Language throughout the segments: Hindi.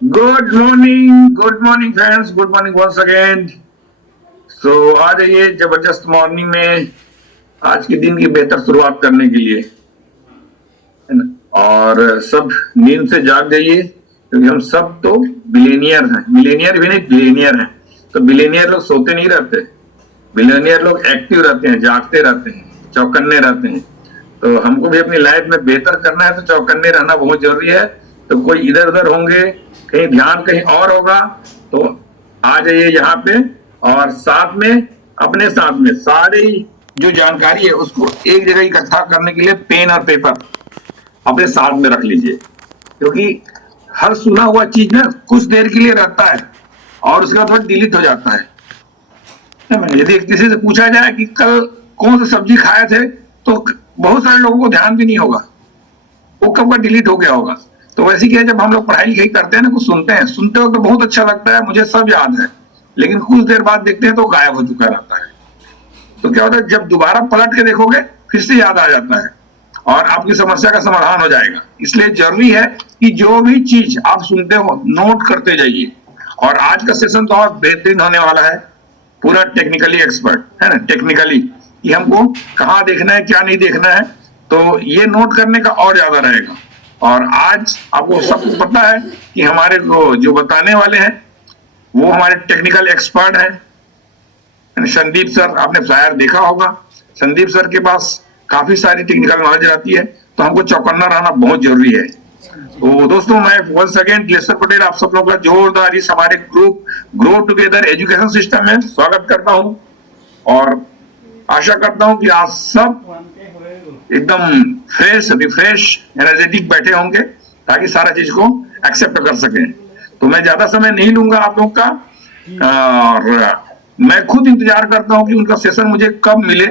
Good morning friends, good morning once again. So आ जाइए जबरदस्त मॉर्निंग में आज के दिन की बेहतर शुरुआत करने के लिए, है ना। और सब नींद से जाग जाइए क्योंकि हम सब तो बिलेनियर हैं, मिलेनियर भी नहीं बिलेनियर हैं। तो बिलेनियर लोग सोते नहीं रहते, बिलेनियर लोग एक्टिव रहते हैं, जागते रहते हैं, चौकन्ने रहते हैं। तो हमको भी अपनी लाइफ में बेहतर करना है तो चौकन्ने रहना बहुत जरूरी है। तो कोई इधर उधर होंगे, कहीं ध्यान कहीं और होगा, तो आ जाइए यहाँ पे। और साथ में अपने साथ में सारी जो जानकारी है उसको एक जगह इकट्ठा करने के लिए पेन और पेपर अपने साथ में रख लीजिए, क्योंकि हर सुना हुआ चीज ना कुछ देर के लिए रहता है और उसके बाद डिलीट हो जाता है। यदि किसी से पूछा जाए कि कल कौन सी सब्जी खाए थे, तो बहुत सारे लोगों को ध्यान भी नहीं होगा, वो कब का डिलीट हो गया होगा। तो वैसे क्या है, जब हम लोग पढ़ाई लिखाई करते हैं ना, कुछ सुनते हैं, सुनते हो तो बहुत अच्छा लगता है, मुझे सब याद है, लेकिन कुछ देर बाद देखते हैं तो गायब हो चुका रहता है। तो क्या होता है, जब दोबारा पलट के देखोगे फिर से याद आ जाता है और आपकी समस्या का समाधान हो जाएगा। इसलिए जरूरी है कि जो भी चीज आप सुनते हो नोट करते जाइए। और आज का सेशन तो और बेहतरीन होने वाला है, पूरा टेक्निकली एक्सपर्ट है ना, टेक्निकली कि हमको कहाँ देखना है क्या नहीं देखना है, तो ये नोट करने का और ज्यादा रहेगा। और आज आपको सब पता है कि हमारे को जो बताने वाले हैं वो हमारे टेक्निकल एक्सपर्ट हैं संदीप सर। आपने फ्लायर देखा होगा, संदीप सर के पास काफी सारी टेक्निकल नॉलेज आती है, तो हमको चौकन्ना रहना बहुत जरूरी है। तो दोस्तों, मैं वंस अगेन ग्लेसर पटेल आप सब लोगों का जोरदार इस हमारे group grow together education system में स्वागत करता हूं और आशा करता हूं कि आप सब एकदम फ्रेश रिफ्रेश एनर्जेटिक बैठे होंगे ताकि सारा चीज को एक्सेप्ट कर सकें। तो मैं ज्यादा समय नहीं लूंगा आप लोग का, और मैं खुद इंतजार करता हूं कि उनका सेशन मुझे कब मिले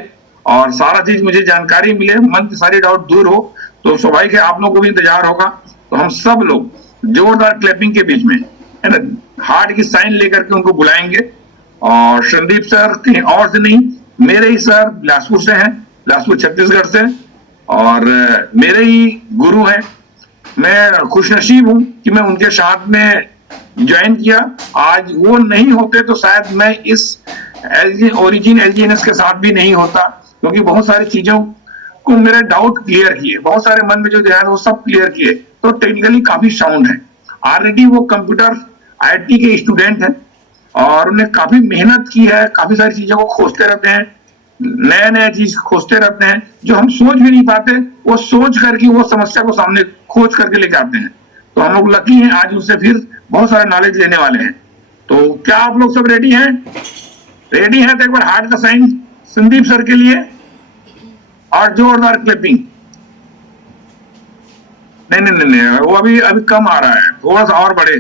और सारा चीज मुझे जानकारी मिले, मन की सारी डाउट दूर हो। तो स्वाभाविक है आप लोगों को भी इंतजार होगा। तो हम सब लोग जोरदार क्लैपिंग के बीच में, है ना, हार्ट की साइन लेकर के उनको बुलाएंगे। और संदीप सर कहीं और से नहीं, मेरे ही सर बिलासपुर से हैं, बिलासपुर छत्तीसगढ़ से, और मेरे ही गुरु हैं। मैं खुशनसीब हूं कि मैं उनके साथ में ज्वाइन किया। आज वो नहीं होते तो शायद मैं इस ओरिजिन एलजीएनएस के साथ भी नहीं होता, क्योंकि बहुत सारी चीजों को मेरे डाउट क्लियर किए, बहुत सारे मन में जो ध्यान वो सब क्लियर किए। तो टेक्निकली काफी साउंड है, ऑलरेडी वो कंप्यूटर आईटी के स्टूडेंट हैं और उन्हें काफी मेहनत की है, काफी सारी चीजों को खोजते रहते हैं, नया नया चीज खोजते रहते हैं जो हम सोच भी नहीं पाते, वो सोच करके वो समस्या को सामने खोज करके लेके आते हैं। तो हम लोग लकी हैं, आज उनसे फिर बहुत सारे नॉलेज लेने वाले हैं। तो क्या आप लोग सब रेडी हैं? रेडी हैं तो एक बार हार्ट का साइन संदीप सर के लिए और जोरदार क्लिपिंग। नहीं नहीं नहीं नहीं, वो अभी अभी कम आ रहा है, थोड़ा सा और बढ़े।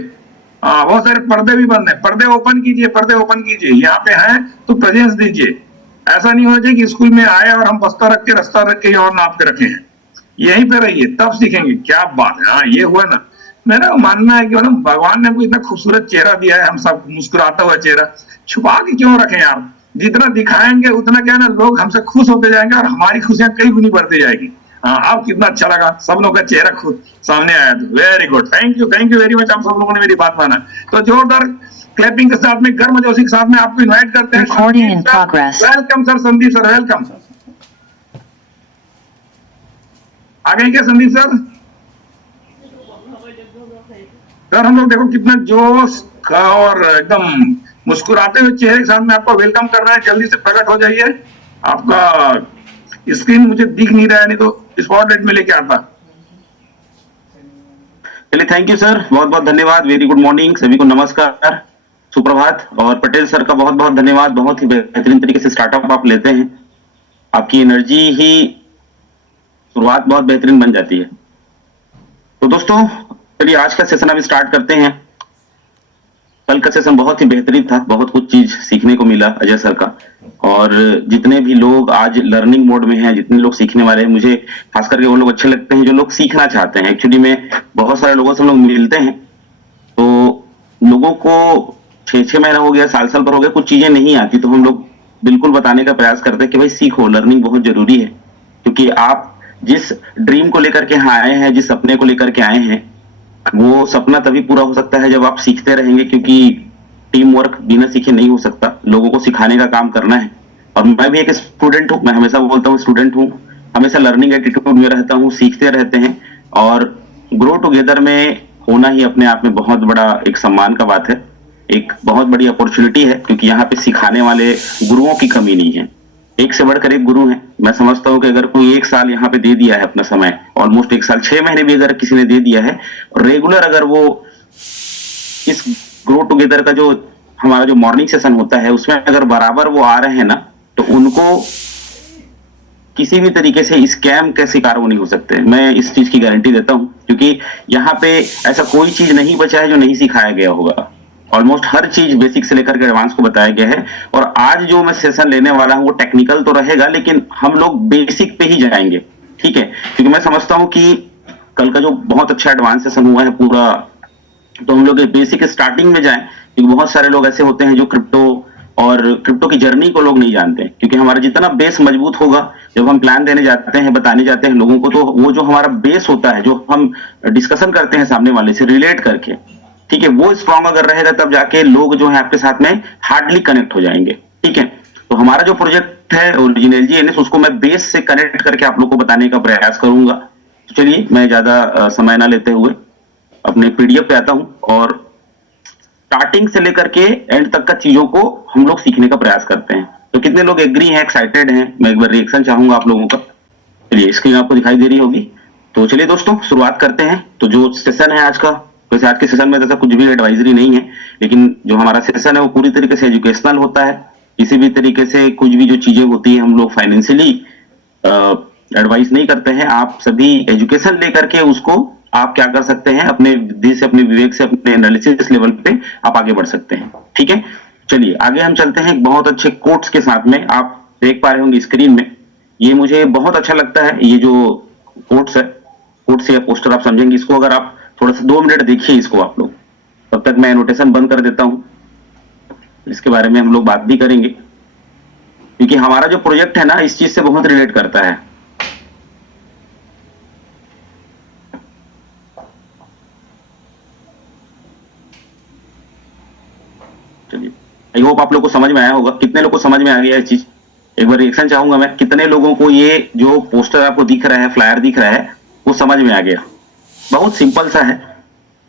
बहुत सारे पर्दे भी बंद है, पर्दे ओपन कीजिए, पर्दे ओपन कीजिए, यहाँ पे हैं तो प्रेजेंस दीजिए। ऐसा नहीं होना चाहिए कि स्कूल में आए और हम बस्ता रख के रास्ता रख के और नाप के रखे हैं। यहीं पे रहिए तब सीखेंगे। क्या बात है, हाँ ये हुआ ना। मेरा मानना है कि मतलब भगवान ने हमको इतना खूबसूरत चेहरा दिया है, हम सब मुस्कुराता हुआ चेहरा छुपा के क्यों रखें यार। जितना दिखाएंगे उतना क्या है ना, लोग हमसे खुश होते जाएंगे और हमारी खुशियां कई गुनी बढ़ती जाएगी। हाँ, आप कितना अच्छा लगा, सब लोग का चेहरा खुद सामने आया तो very good, thank you very much, आप सब लोगों ने मेरी बात माना। तो जोरदार क्लैपिंग के साथ में, गर्म जोशी के साथ में आपको इनवाइट करते हैं। Welcome sir, Sandeep sir welcome. आ गए क्या संदीप सर? सर हम लोग देखो कितना जोश का और एकदम मुस्कुराते हुए चेहरे के साथ में आपको वेलकम कर रहे हैं। जल्दी से प्रकट हो जाइए, आपका स्क्रीन मुझे दिख नहीं रहा है, नहीं तो स्पॉटलाइट में लेके आता। चलिए, थैंक यू सर, बहुत बहुत धन्यवाद। वेरी गुड मॉर्निंग, सभी को नमस्कार, सुप्रभात। और पटेल सर का बहुत बहुत धन्यवाद, बहुत ही बेहतरीन तरीके से स्टार्टअप आप लेते हैं, आपकी एनर्जी ही शुरुआत बहुत बेहतरीन बन जाती है। तो दोस्तों चलिए आज का सेशन अभी स्टार्ट करते हैं। कल का सेशन बहुत ही बेहतरीन था, बहुत कुछ चीज सीखने को मिला अजय सर का। और जितने भी लोग आज लर्निंग मोड में हैं, जितने लोग सीखने वाले हैं, मुझे खास करके वो लोग अच्छे लगते हैं जो लोग सीखना चाहते हैं। एक्चुअली में बहुत सारे लोगों से हम लोग मिलते हैं तो लोगों को 6-6 महीना हो गया, साल भर हो गया, कुछ चीजें नहीं आती, तो हम लोग बिल्कुल बताने का प्रयास करते हैं कि भाई सीखो, लर्निंग बहुत जरूरी है। क्योंकि आप जिस ड्रीम को लेकर के यहाँ आए हैं, जिस सपने को लेकर के आए हैं, वो सपना तभी पूरा हो सकता है जब आप सीखते रहेंगे, क्योंकि टीम वर्क बिना सीखे नहीं हो सकता, लोगों को सिखाने का काम करना है। और मैं भी एक स्टूडेंट हूँ, मैं हमेशा बोलता हूँ स्टूडेंट हूँ, हमेशा लर्निंग एटीट्यूड में रहता हूँ, सीखते रहते हैं। और ग्रो टुगेदर में होना ही अपने आप में बहुत बड़ा एक सम्मान का बात है, एक बहुत बड़ी अपॉर्चुनिटी है, क्योंकि यहाँ पे सिखाने वाले गुरुओं की कमी नहीं है, एक से बढ़कर एक गुरु है। मैं समझता हूँ कि अगर कोई 1 साल यहाँ पे दे दिया है अपना समय, ऑलमोस्ट 1 साल 6 महीने भी अगर किसी ने दे दिया है, और रेगुलर अगर वो इस ग्रो टुगेदर का जो हमारा जो मॉर्निंग सेशन होता है उसमें अगर बराबर वो आ रहे हैं ना, तो उनको किसी भी तरीके से स्कैम के शिकार वो नहीं हो सकते। मैं इस चीज की गारंटी देता हूं, क्योंकि यहाँ पे ऐसा कोई चीज नहीं बचा है जो नहीं सिखाया गया होगा। ऑलमोस्ट हर चीज बेसिक से लेकर के एडवांस को बताया गया है। और आज जो मैं सेशन लेने वाला हूं वो टेक्निकल तो रहेगा, लेकिन हम लोग बेसिक पे ही जाएंगे, ठीक है? क्योंकि मैं समझता हूं कि कल का जो बहुत अच्छा एडवांस सेशन हुआ है पूरा, तो हम लोग बेसिक स्टार्टिंग में जाएं, क्योंकि बहुत सारे लोग ऐसे होते हैं जो क्रिप्टो और क्रिप्टो की जर्नी को लोग नहीं जानते, क्योंकि हमारा जितना बेस मजबूत होगा, जब हम प्लान देने जाते हैं, बताने जाते हैं लोगों को, तो वो जो हमारा बेस होता है, जो हम डिस्कशन करते हैं सामने वाले से रिलेट करके, ठीक है, वो स्ट्रांग अगर रहेगा तब जाके लोग जो है आपके साथ में हार्डली कनेक्ट हो जाएंगे, ठीक है? तो हमारा जो प्रोजेक्ट है ओरिजिनल जीएनएस, उसको मैं बेस से कनेक्ट करके आप लोग को बताने का प्रयास करूंगा। तो चलिए मैं ज्यादा समय ना लेते हुए अपने पीडीएफ पे आता हूं, और स्टार्टिंग से लेकर के एंड तक का चीजों को हम लोग सीखने का प्रयास करते हैं। तो कितने लोग एग्री हैं, एक्साइटेड हैं? मैं एक बार रिएक्शन चाहूंगा आप लोगों का। चलिए स्क्रीन आपको दिखाई दे रही होगी। तो चलिए दोस्तों शुरुआत करते हैं। तो जो सेशन है आज का, वैसे आज के सेशन में ऐसा कुछ भी एडवाइजरी नहीं है, लेकिन जो हमारा सेशन है वो पूरी तरीके से एजुकेशनल होता है। किसी भी तरीके से कुछ भी जो चीजें होती है हम लोग फाइनेंशियली एडवाइस नहीं करते हैं। आप सभी एजुकेशन लेकर के उसको आप क्या कर सकते हैं, अपने बुद्धि से, अपने विवेक से, अपने एनालिसिस लेवल पे आप आगे बढ़ सकते हैं, ठीक है? चलिए आगे हम चलते हैं एक बहुत अच्छे कोट्स के साथ में। आप देख पा रहे होंगे स्क्रीन में, ये मुझे बहुत अच्छा लगता है। ये जो कोट्स है, कोट्स या पोस्टर आप समझेंगे इसको, अगर आप थोड़ा सा 2 मिनट देखिए इसको आप लोग, तब तक मैं एनोटेशन बंद कर देता हूं। इसके बारे में हम लोग बात भी करेंगे, क्योंकि हमारा जो प्रोजेक्ट है ना इस चीज से बहुत रिलेट करता है। चलिए आई होप आप लोग को समझ में आया होगा। कितने लोग को समझ में आ गया है चीज? एक बार रिएक्शन चाहूंगा मैं, कितने लोगों को ये जो पोस्टर आपको दिख रहा है, फ्लायर दिख रहा है, वो समझ में आ गया? बहुत सिंपल सा है,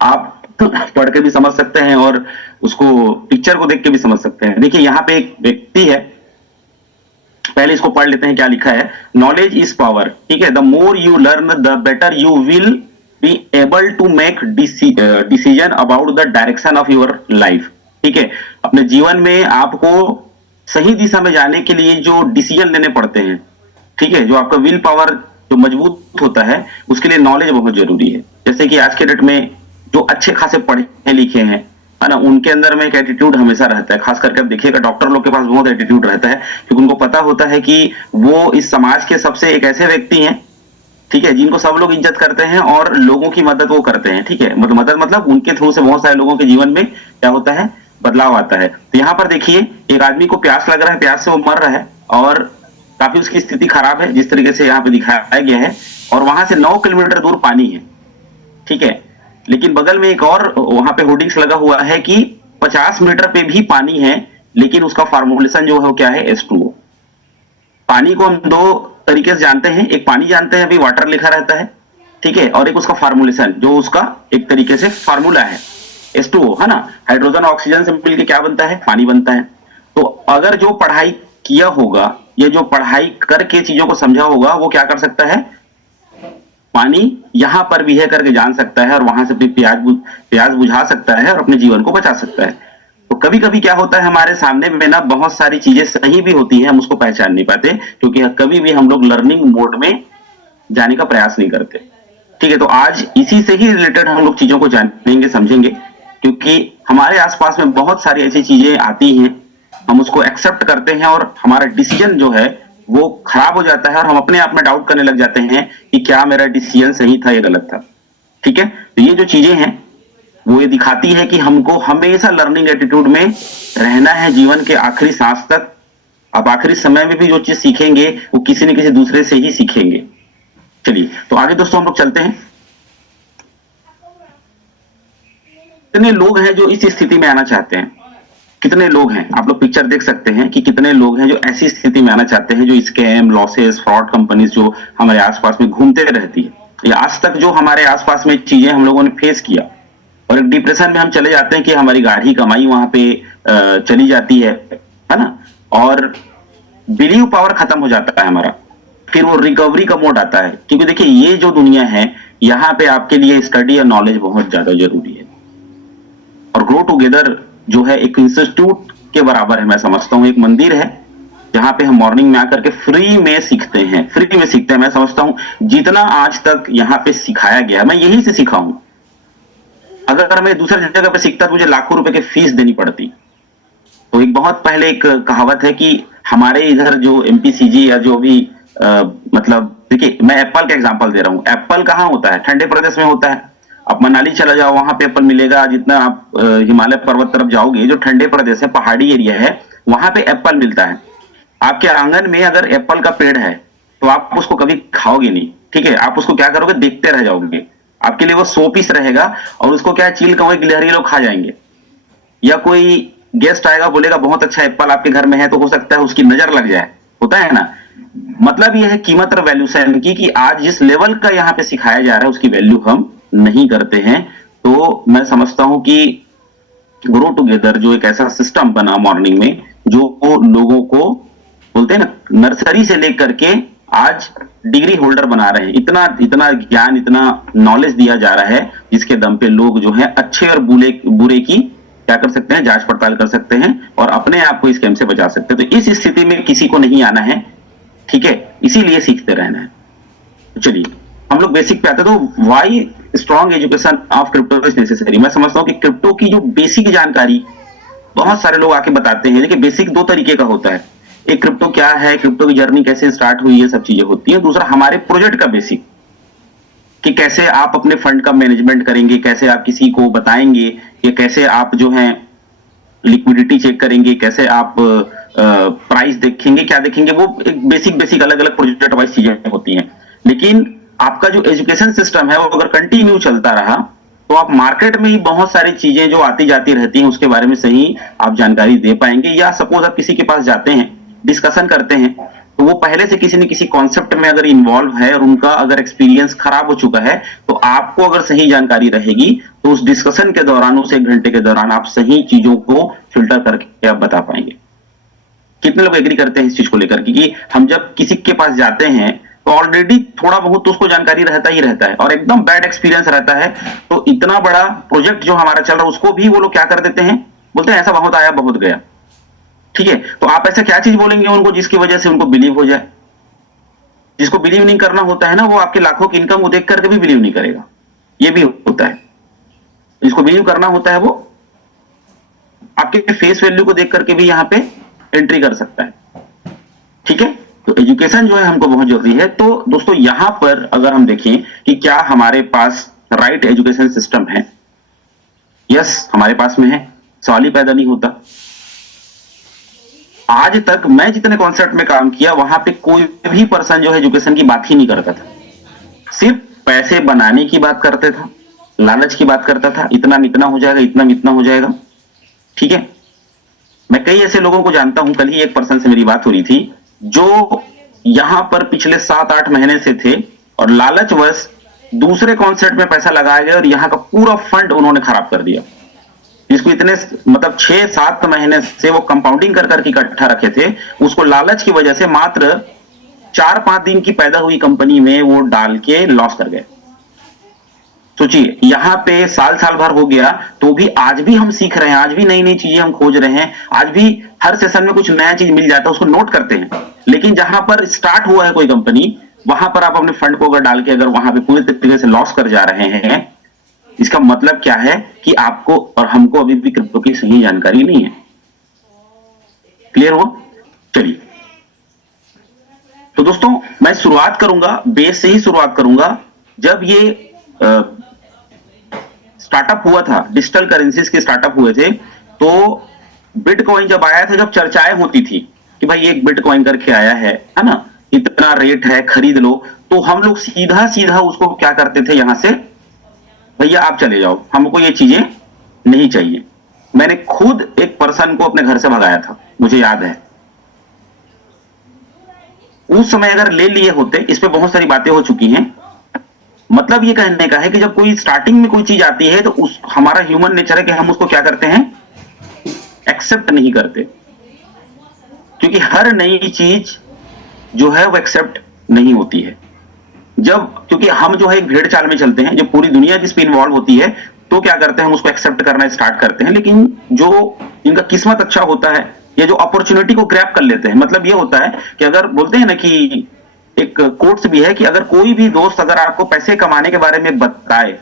आप पढ़ के भी समझ सकते हैं और उसको पिक्चर को देख के भी समझ सकते हैं। देखिए यहाँ पे एक व्यक्ति है, पहले इसको पढ़ लेते हैं क्या लिखा है। नॉलेज इज पावर, ठीक है? The more you learn the better you will be able to make decision about the direction of your life, ठीक है? अपने जीवन में आपको सही दिशा में जाने के लिए जो डिसीजन लेने पड़ते हैं, ठीक है, जो आपका विल पावर जो मजबूत होता है, उसके लिए नॉलेज बहुत जरूरी है। जैसे कि आज के डेट में जो अच्छे खासे पढ़े लिखे हैं, है ना, उनके अंदर में एक एटीट्यूड हमेशा रहता है। खास करके आप देखिएगा डॉक्टर लोग के पास बहुत एटीट्यूड रहता है, क्योंकि उनको पता होता है कि वो इस समाज के सबसे एक ऐसे व्यक्ति हैं, ठीक है, जिनको सब लोग इज्जत करते हैं और लोगों की मदद वो करते हैं, ठीक है? मतलब उनके थ्रू से बहुत सारे लोगों के जीवन में क्या होता है, बदलाव आता है। तो यहाँ पर देखिए एक आदमी को प्यास लग रहा है, प्यास से वो मर रहा है और काफी उसकी स्थिति खराब है, जिस तरीके से यहाँ पे दिखाया गया है। और वहां से 9 किलोमीटर दूर पानी है, ठीक है, लेकिन बगल में एक और वहां पे होर्डिंग्स लगा हुआ है कि 50 मीटर पे भी पानी है, लेकिन उसका फार्मूलेशन जो है वो क्या है, H2O। पानी को हम 2 तरीके से जानते हैं, एक पानी जानते हैं अभी वाटर लिखा रहता है, ठीक है, और एक उसका फार्मूलेशन जो उसका एक तरीके से फार्मूला है H2O, है ना? हाइड्रोजन और ऑक्सीजन से मिलकर क्या बनता है, पानी बनता है। तो अगर जो पढ़ाई किया होगा, ये जो पढ़ाई करके चीजों को समझा होगा, वो क्या कर सकता है, पानी यहां पर भी है करके जान सकता है और वहां से प्यास बुझा सकता है और अपने जीवन को बचा सकता है। तो कभी कभी क्या होता है, हमारे सामने में ना बहुत सारी चीजें सही भी होती हैं, हम उसको पहचान नहीं पाते, क्योंकि कभी भी हम लोग लर्निंग मोड में जाने का प्रयास नहीं करते, ठीक है? तो आज इसी से ही रिलेटेड हम लोग चीजों को जानेंगे, समझेंगे, क्योंकि हमारे आसपास में बहुत सारी ऐसी चीजें आती हैं, हम उसको एक्सेप्ट करते हैं और हमारा डिसीजन जो है वो खराब हो जाता है और हम अपने आप में डाउट करने लग जाते हैं कि क्या मेरा डिसीजन सही था या गलत था, ठीक है? तो ये जो चीजें हैं वो ये दिखाती है कि हमको हमेशा लर्निंग एटीट्यूड में रहना है जीवन के आखिरी सांस तक। आप आखिरी समय में भी जो चीज सीखेंगे वो किसी न किसी दूसरे से ही सीखेंगे। चलिए तो आगे दोस्तों हम लोग चलते हैं। कितने लोग हैं जो इस स्थिति में आना चाहते हैं? कितने लोग हैं? आप लोग पिक्चर देख सकते हैं कि कितने लोग हैं जो ऐसी स्थिति में आना चाहते हैं, जो स्कैम, लॉसेस, फ्रॉड कंपनीज जो हमारे आसपास में घूमते रहती है, या आज तक जो हमारे आसपास में चीजें हम लोगों ने फेस किया, और एक डिप्रेशन में हम चले जाते हैं कि हमारी गाढ़ी कमाई वहां पे चली जाती है ना, और बिलीव पावर खत्म हो जाता है हमारा। फिर वो रिकवरी का मोड आता है, क्योंकि देखिए ये जो दुनिया है, यहाँ पे आपके लिए स्टडी और नॉलेज बहुत ज्यादा जरूरी है। और ग्रो टुगेदर जो है एक इंस्टीट्यूट के बराबर है, मैं समझता हूँ। एक मंदिर है जहां पे हम मॉर्निंग में आकर के फ्री में सीखते हैं, फ्री में सीखते हैं। मैं समझता हूँ जितना आज तक यहाँ पे सिखाया गया, मैं यही से सीखा हूं। अगर मैं दूसरी जगह पे सीखता तो मुझे लाखों रुपए की फीस देनी पड़ती। तो एक बहुत पहले एक कहावत है कि हमारे इधर जो एमपीसीजी या जो भी मतलब देखिए, मैं एप्पल का एग्जांपल दे रहा हूँ। एप्पल कहाँ होता है? ठंडे प्रदेश में होता है। आप मनाली चला जाओ, वहां पे एप्पल मिलेगा। जितना आप हिमालय पर्वत तरफ जाओगे, जो ठंडे प्रदेश है, पहाड़ी एरिया है, वहां पे एप्पल मिलता है। आपके आंगन में अगर एप्पल का पेड़ है तो आप उसको कभी खाओगे नहीं, ठीक है? आप उसको क्या करोगे? देखते रह जाओगे। आपके लिए वो 100 पीस रहेगा, और उसको क्या चील कौवे गिलहरी लोग खा जाएंगे। या कोई गेस्ट आएगा, बोलेगा बहुत अच्छा एप्पल आपके घर में है, तो हो सकता है उसकी नजर लग जाए। होता है ना? मतलब यह है कीमत और वैल्यूएशन की, कि आज जिस लेवल का यहाँ पे सिखाया जा रहा है उसकी वैल्यू हम नहीं करते हैं। तो मैं समझता हूं कि ग्रो टुगेदर जो एक ऐसा सिस्टम बना मॉर्निंग में, जो लोगों को बोलते हैं ना, नर्सरी से लेकर के आज डिग्री होल्डर बना रहे हैं। इतना इतना ज्ञान, इतना नॉलेज दिया जा रहा है, जिसके दम पे लोग जो है अच्छे और बुरे की क्या कर सकते हैं? जांच पड़ताल कर सकते हैं, और अपने आप को इस स्कैम से बचा सकते हैं। तो इस स्थिति में किसी को नहीं आना है, ठीक है? इसीलिए सीखते रहना है। चलिए हम लोग बेसिक पे आते हैं। तो why strong education of crypto is necessary. मैं समझता हूं कि क्रिप्टो की जो बेसिक जानकारी बहुत सारे लोग आके बताते हैं। देखिए बेसिक दो तरीके का होता है। एक क्रिप्टो क्या है, क्रिप्टो की जर्नी कैसे स्टार्ट हुई, ये सब चीजें होती है। दूसरा हमारे प्रोजेक्ट का बेसिक, कि कैसे आप अपने फंड का मैनेजमेंट करेंगे, कैसे आप किसी को बताएंगे, या कैसे आप जो है लिक्विडिटी चेक करेंगे, कैसे आप प्राइस देखेंगे, क्या देखेंगे। वो एक बेसिक अलग अलग प्रोजेक्ट वाइज चीजें होती हैं। लेकिन आपका जो एजुकेशन सिस्टम है वो अगर कंटिन्यू चलता रहा, तो आप मार्केट में ही बहुत सारी चीजें जो आती जाती रहती हैं उसके बारे में सही आप जानकारी दे पाएंगे। या सपोज आप किसी के पास जाते हैं, डिस्कशन करते हैं, तो वो पहले से किसी न किसी कॉन्सेप्ट में अगर इन्वॉल्व है, और उनका अगर एक्सपीरियंस खराब हो चुका है, तो आपको अगर सही जानकारी रहेगी तो उस डिस्कशन के दौरान, उस 1 घंटे के दौरान आप सही चीजों को फिल्टर करके आप बता पाएंगे। कितने लोग एग्री करते हैं इस चीज को लेकर कि हम जब किसी के पास जाते हैं तो ऑलरेडी थोड़ा बहुत तो उसको जानकारी रहता ही रहता है, और एकदम बैड एक्सपीरियंस रहता है। तो इतना बड़ा प्रोजेक्ट जो हमारा चल रहा है उसको भी वो लोग क्या कर देते हैं? बोलते हैं ऐसा बहुत आया, बहुत गया। ठीक है? तो आप ऐसा क्या चीज बोलेंगे उनको जिसकी वजह से उनको बिलीव हो जाए? जिसको बिलीव नहीं करना होता है ना, वो आपके लाखों की इनकम को देख करके भी बिलीव नहीं करेगा। ये भी होता है। जिसको बिलीव करना होता है वो आपके फेस वैल्यू को देख करके भी यहां पे एंट्री कर सकता है। ठीक है? तो एजुकेशन जो है हमको बहुत जरूरी है। तो दोस्तों यहां पर अगर हम देखें कि क्या हमारे पास राइट एजुकेशन सिस्टम है, यस हमारे पास में है, सवाल ही पैदा नहीं होता। आज तक मैं जितने कॉन्सेप्ट में काम किया, वहां पे कोई भी पर्सन जो है एजुकेशन की बात ही नहीं करता था। सिर्फ पैसे बनाने की बात करते था, लालच की बात करता था, इतना में इतना हो जाएगा, इतना में इतना हो जाएगा। ठीक है? मैं कई ऐसे लोगों को जानता हूं, कल ही एक पर्सन से मेरी बात हो रही थी, जो यहां पर पिछले 7-8 महीने से थे, और लालचवश दूसरे कॉन्सेप्ट में पैसा लगाया गया, और यहां का पूरा फंड उन्होंने खराब कर दिया। जिसको इतने मतलब 6-7 महीने से वो कंपाउंडिंग कर करके इकट्ठा रखे थे, उसको लालच की वजह से मात्र 4-5 दिन की पैदा हुई कंपनी में वो डाल के लॉस कर गए। सोचिए, यहां पे साल भर हो गया, तो भी आज भी हम सीख रहे हैं, आज भी नई नई चीजें हम खोज रहे हैं, आज भी हर सेशन में कुछ नया चीज मिल जाता है, उसको नोट करते हैं। लेकिन जहां पर स्टार्ट हुआ है कोई कंपनी, वहां पर आप अपने फंड को अगर डाल के अगर वहां पे पूरी तरीके से लॉस कर जा रहे हैं, इसका मतलब क्या है कि आपको और हमको अभी भी क्रिप्टो की सही जानकारी नहीं है। क्लियर हुआ? चलिए, तो दोस्तों मैं शुरुआत करूंगा, बेस से ही शुरुआत करूंगा। जब ये स्टार्टअप हुआ था, डिजिटल करेंसीज के स्टार्टअप हुए थे, तो बिटकॉइन जब आया था, जब चर्चाएं होती थी कि भाई एक बिटकॉइन करके आया है ना, इतना रेट है, खरीद लो, तो हम लोग सीधा सीधा उसको क्या करते थे, यहां से भैया आप चले जाओ, हमको ये चीजें नहीं चाहिए। मैंने खुद एक पर्सन को अपने घर से भगाया था, मुझे याद है। उस समय अगर ले लिए होते, इस पे बहुत सारी बातें हो चुकी हैं। मतलब ये कहने का है कि जब कोई स्टार्टिंग में कोई चीज आती है तो उस हमारा ह्यूमन नेचर है कि हम उसको क्या करते हैं, एक्सेप्ट नहीं करते, क्योंकि हर नई चीज जो है वो एक्सेप्ट नहीं होती है। जब क्योंकि हम जो है एक भेड़ चाल में चलते हैं, जब पूरी दुनिया जिस पे इन्वॉल्व होती है तो क्या करते हैं, हम उसको एक्सेप्ट करना स्टार्ट करते हैं। लेकिन जो इनका किस्मत अच्छा होता है, ये जो अपॉर्चुनिटी को ग्रैब कर लेते हैं, मतलब ये होता है कि अगर बोलते हैं ना कि एक कोट्स भी है कि अगर कोई भी दोस्त अगर आपको पैसे कमाने के बारे में बताए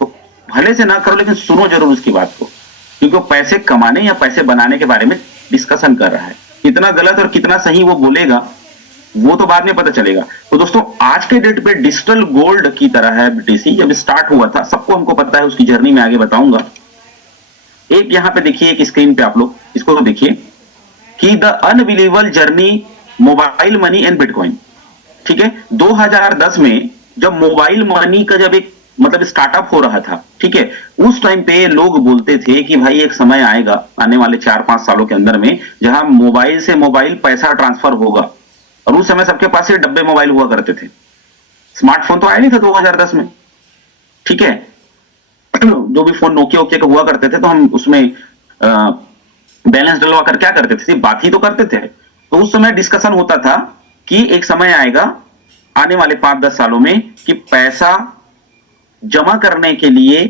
तो भले से ना करो, लेकिन सुनो जरूर उसकी बात को, क्योंकि वो पैसे कमाने या पैसे बनाने के बारे में डिस्कशन कर रहा है। कितना गलत और कितना सही वो बोलेगा वो तो बाद में पता चलेगा। तो दोस्तों आज के डेट पे डिजिटल गोल्ड की तरह है बीटीसी। जब स्टार्ट हुआ था सबको हमको पता है, उसकी जर्नी में आगे बताऊंगा। एक यहां पे देखिए, एक स्क्रीन पे आप लोग इसको तो देखिए कि the unbelievable journey mobile money and bitcoin. ठीक है, 2010 में जब मोबाइल मनी का जब एक मतलब स्टार्टअप हो रहा था, ठीक है, उस टाइम पे लोग बोलते थे कि भाई एक समय आएगा आने वाले 4-5 सालों के अंदर में जहां मोबाइल से मोबाइल पैसा ट्रांसफर होगा। और उस समय सबके पास ये डब्बे मोबाइल हुआ करते थे, स्मार्टफोन तो आया नहीं था 2010 में। ठीक है, जो भी फोन नोकिया ओकिया के हुआ करते थे तो हम उसमें बैलेंस डलवा कर क्या करते थे, सिर्फ बात ही तो करते थे। तो उस समय डिस्कशन होता था कि एक समय आएगा आने वाले 5-10 सालों में कि पैसा जमा करने के लिए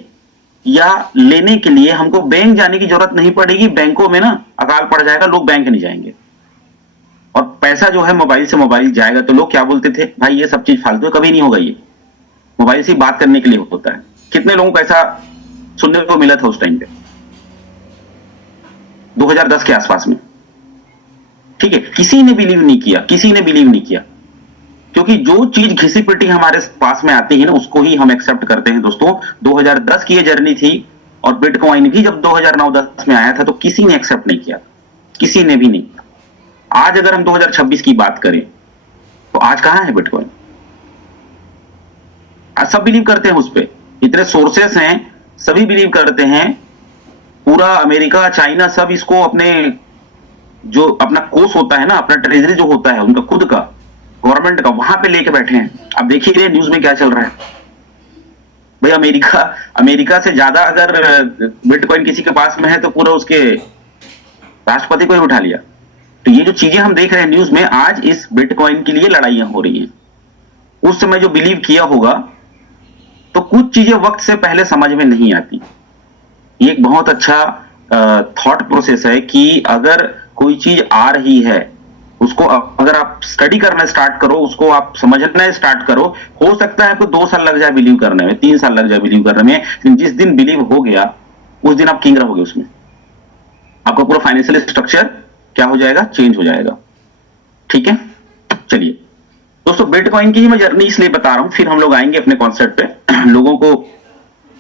या लेने के लिए हमको बैंक जाने की जरूरत नहीं पड़ेगी। बैंकों में ना अकाल पड़ जाएगा, लोग बैंक नहीं जाएंगे और पैसा जो है मोबाइल से मोबाइल जाएगा। तो लोग क्या बोलते थे, भाई ये सब चीज फालतू है, कभी नहीं होगा, ये मोबाइल से बात करने के लिए होता है। कितने लोगों को ऐसा सुनने को मिला था उस टाइम पे 2010 के आसपास में। ठीक है, किसी ने बिलीव नहीं किया, किसी ने बिलीव नहीं किया, क्योंकि जो चीज घिसी पिटी हमारे पास में आती है ना उसको ही हम एक्सेप्ट करते हैं। दोस्तों 2010 की ये जर्नी थी और बिटकॉइन भी जब 2009-10 में आया था तो किसी ने एक्सेप्ट नहीं किया, किसी ने भी नहीं। आज अगर हम 2026 की बात करें तो आज कहां है बिटकॉइन? आज सब बिलीव करते हैं उस पर, इतने सोर्सेस हैं, सभी बिलीव करते हैं। पूरा अमेरिका, चाइना सब इसको अपने जो अपना कोष होता है ना, अपना ट्रेजरी जो होता है उनका खुद का गवर्नमेंट का, वहां पे लेके बैठे हैं। अब देखिए रहे न्यूज में क्या चल रहा है भाई, अमेरिका से ज्यादा अगर बिटकॉइन किसी के पास में है तो पूरा उसके राष्ट्रपति को ही उठा लिया। तो ये जो चीजें हम देख रहे हैं न्यूज में, आज इस बिटकॉइन के लिए लड़ाइयां हो रही हैं। उस समय जो बिलीव किया होगा तो कुछ चीजें वक्त से पहले समझ में नहीं आती। ये एक बहुत अच्छा थॉट प्रोसेस है कि अगर कोई चीज आ रही है उसको अगर आप स्टडी करना स्टार्ट करो, उसको आप समझना स्टार्ट करो, हो सकता है आपको 2 साल लग जाए बिलीव करने में, 3 साल लग जाए बिलीव करने में, लेकिन जिस दिन बिलीव हो गया उस दिन आप किंग रहोगे उसमें। आपका पूरा फाइनेंशियल स्ट्रक्चर क्या हो जाएगा, चेंज हो जाएगा। ठीक है, चलिए दोस्तों बिटकॉइन की ही मैं जर्नी इसलिए बता रहा हूं, फिर हम लोग आएंगे अपने कॉन्सेप्ट पे। लोगों को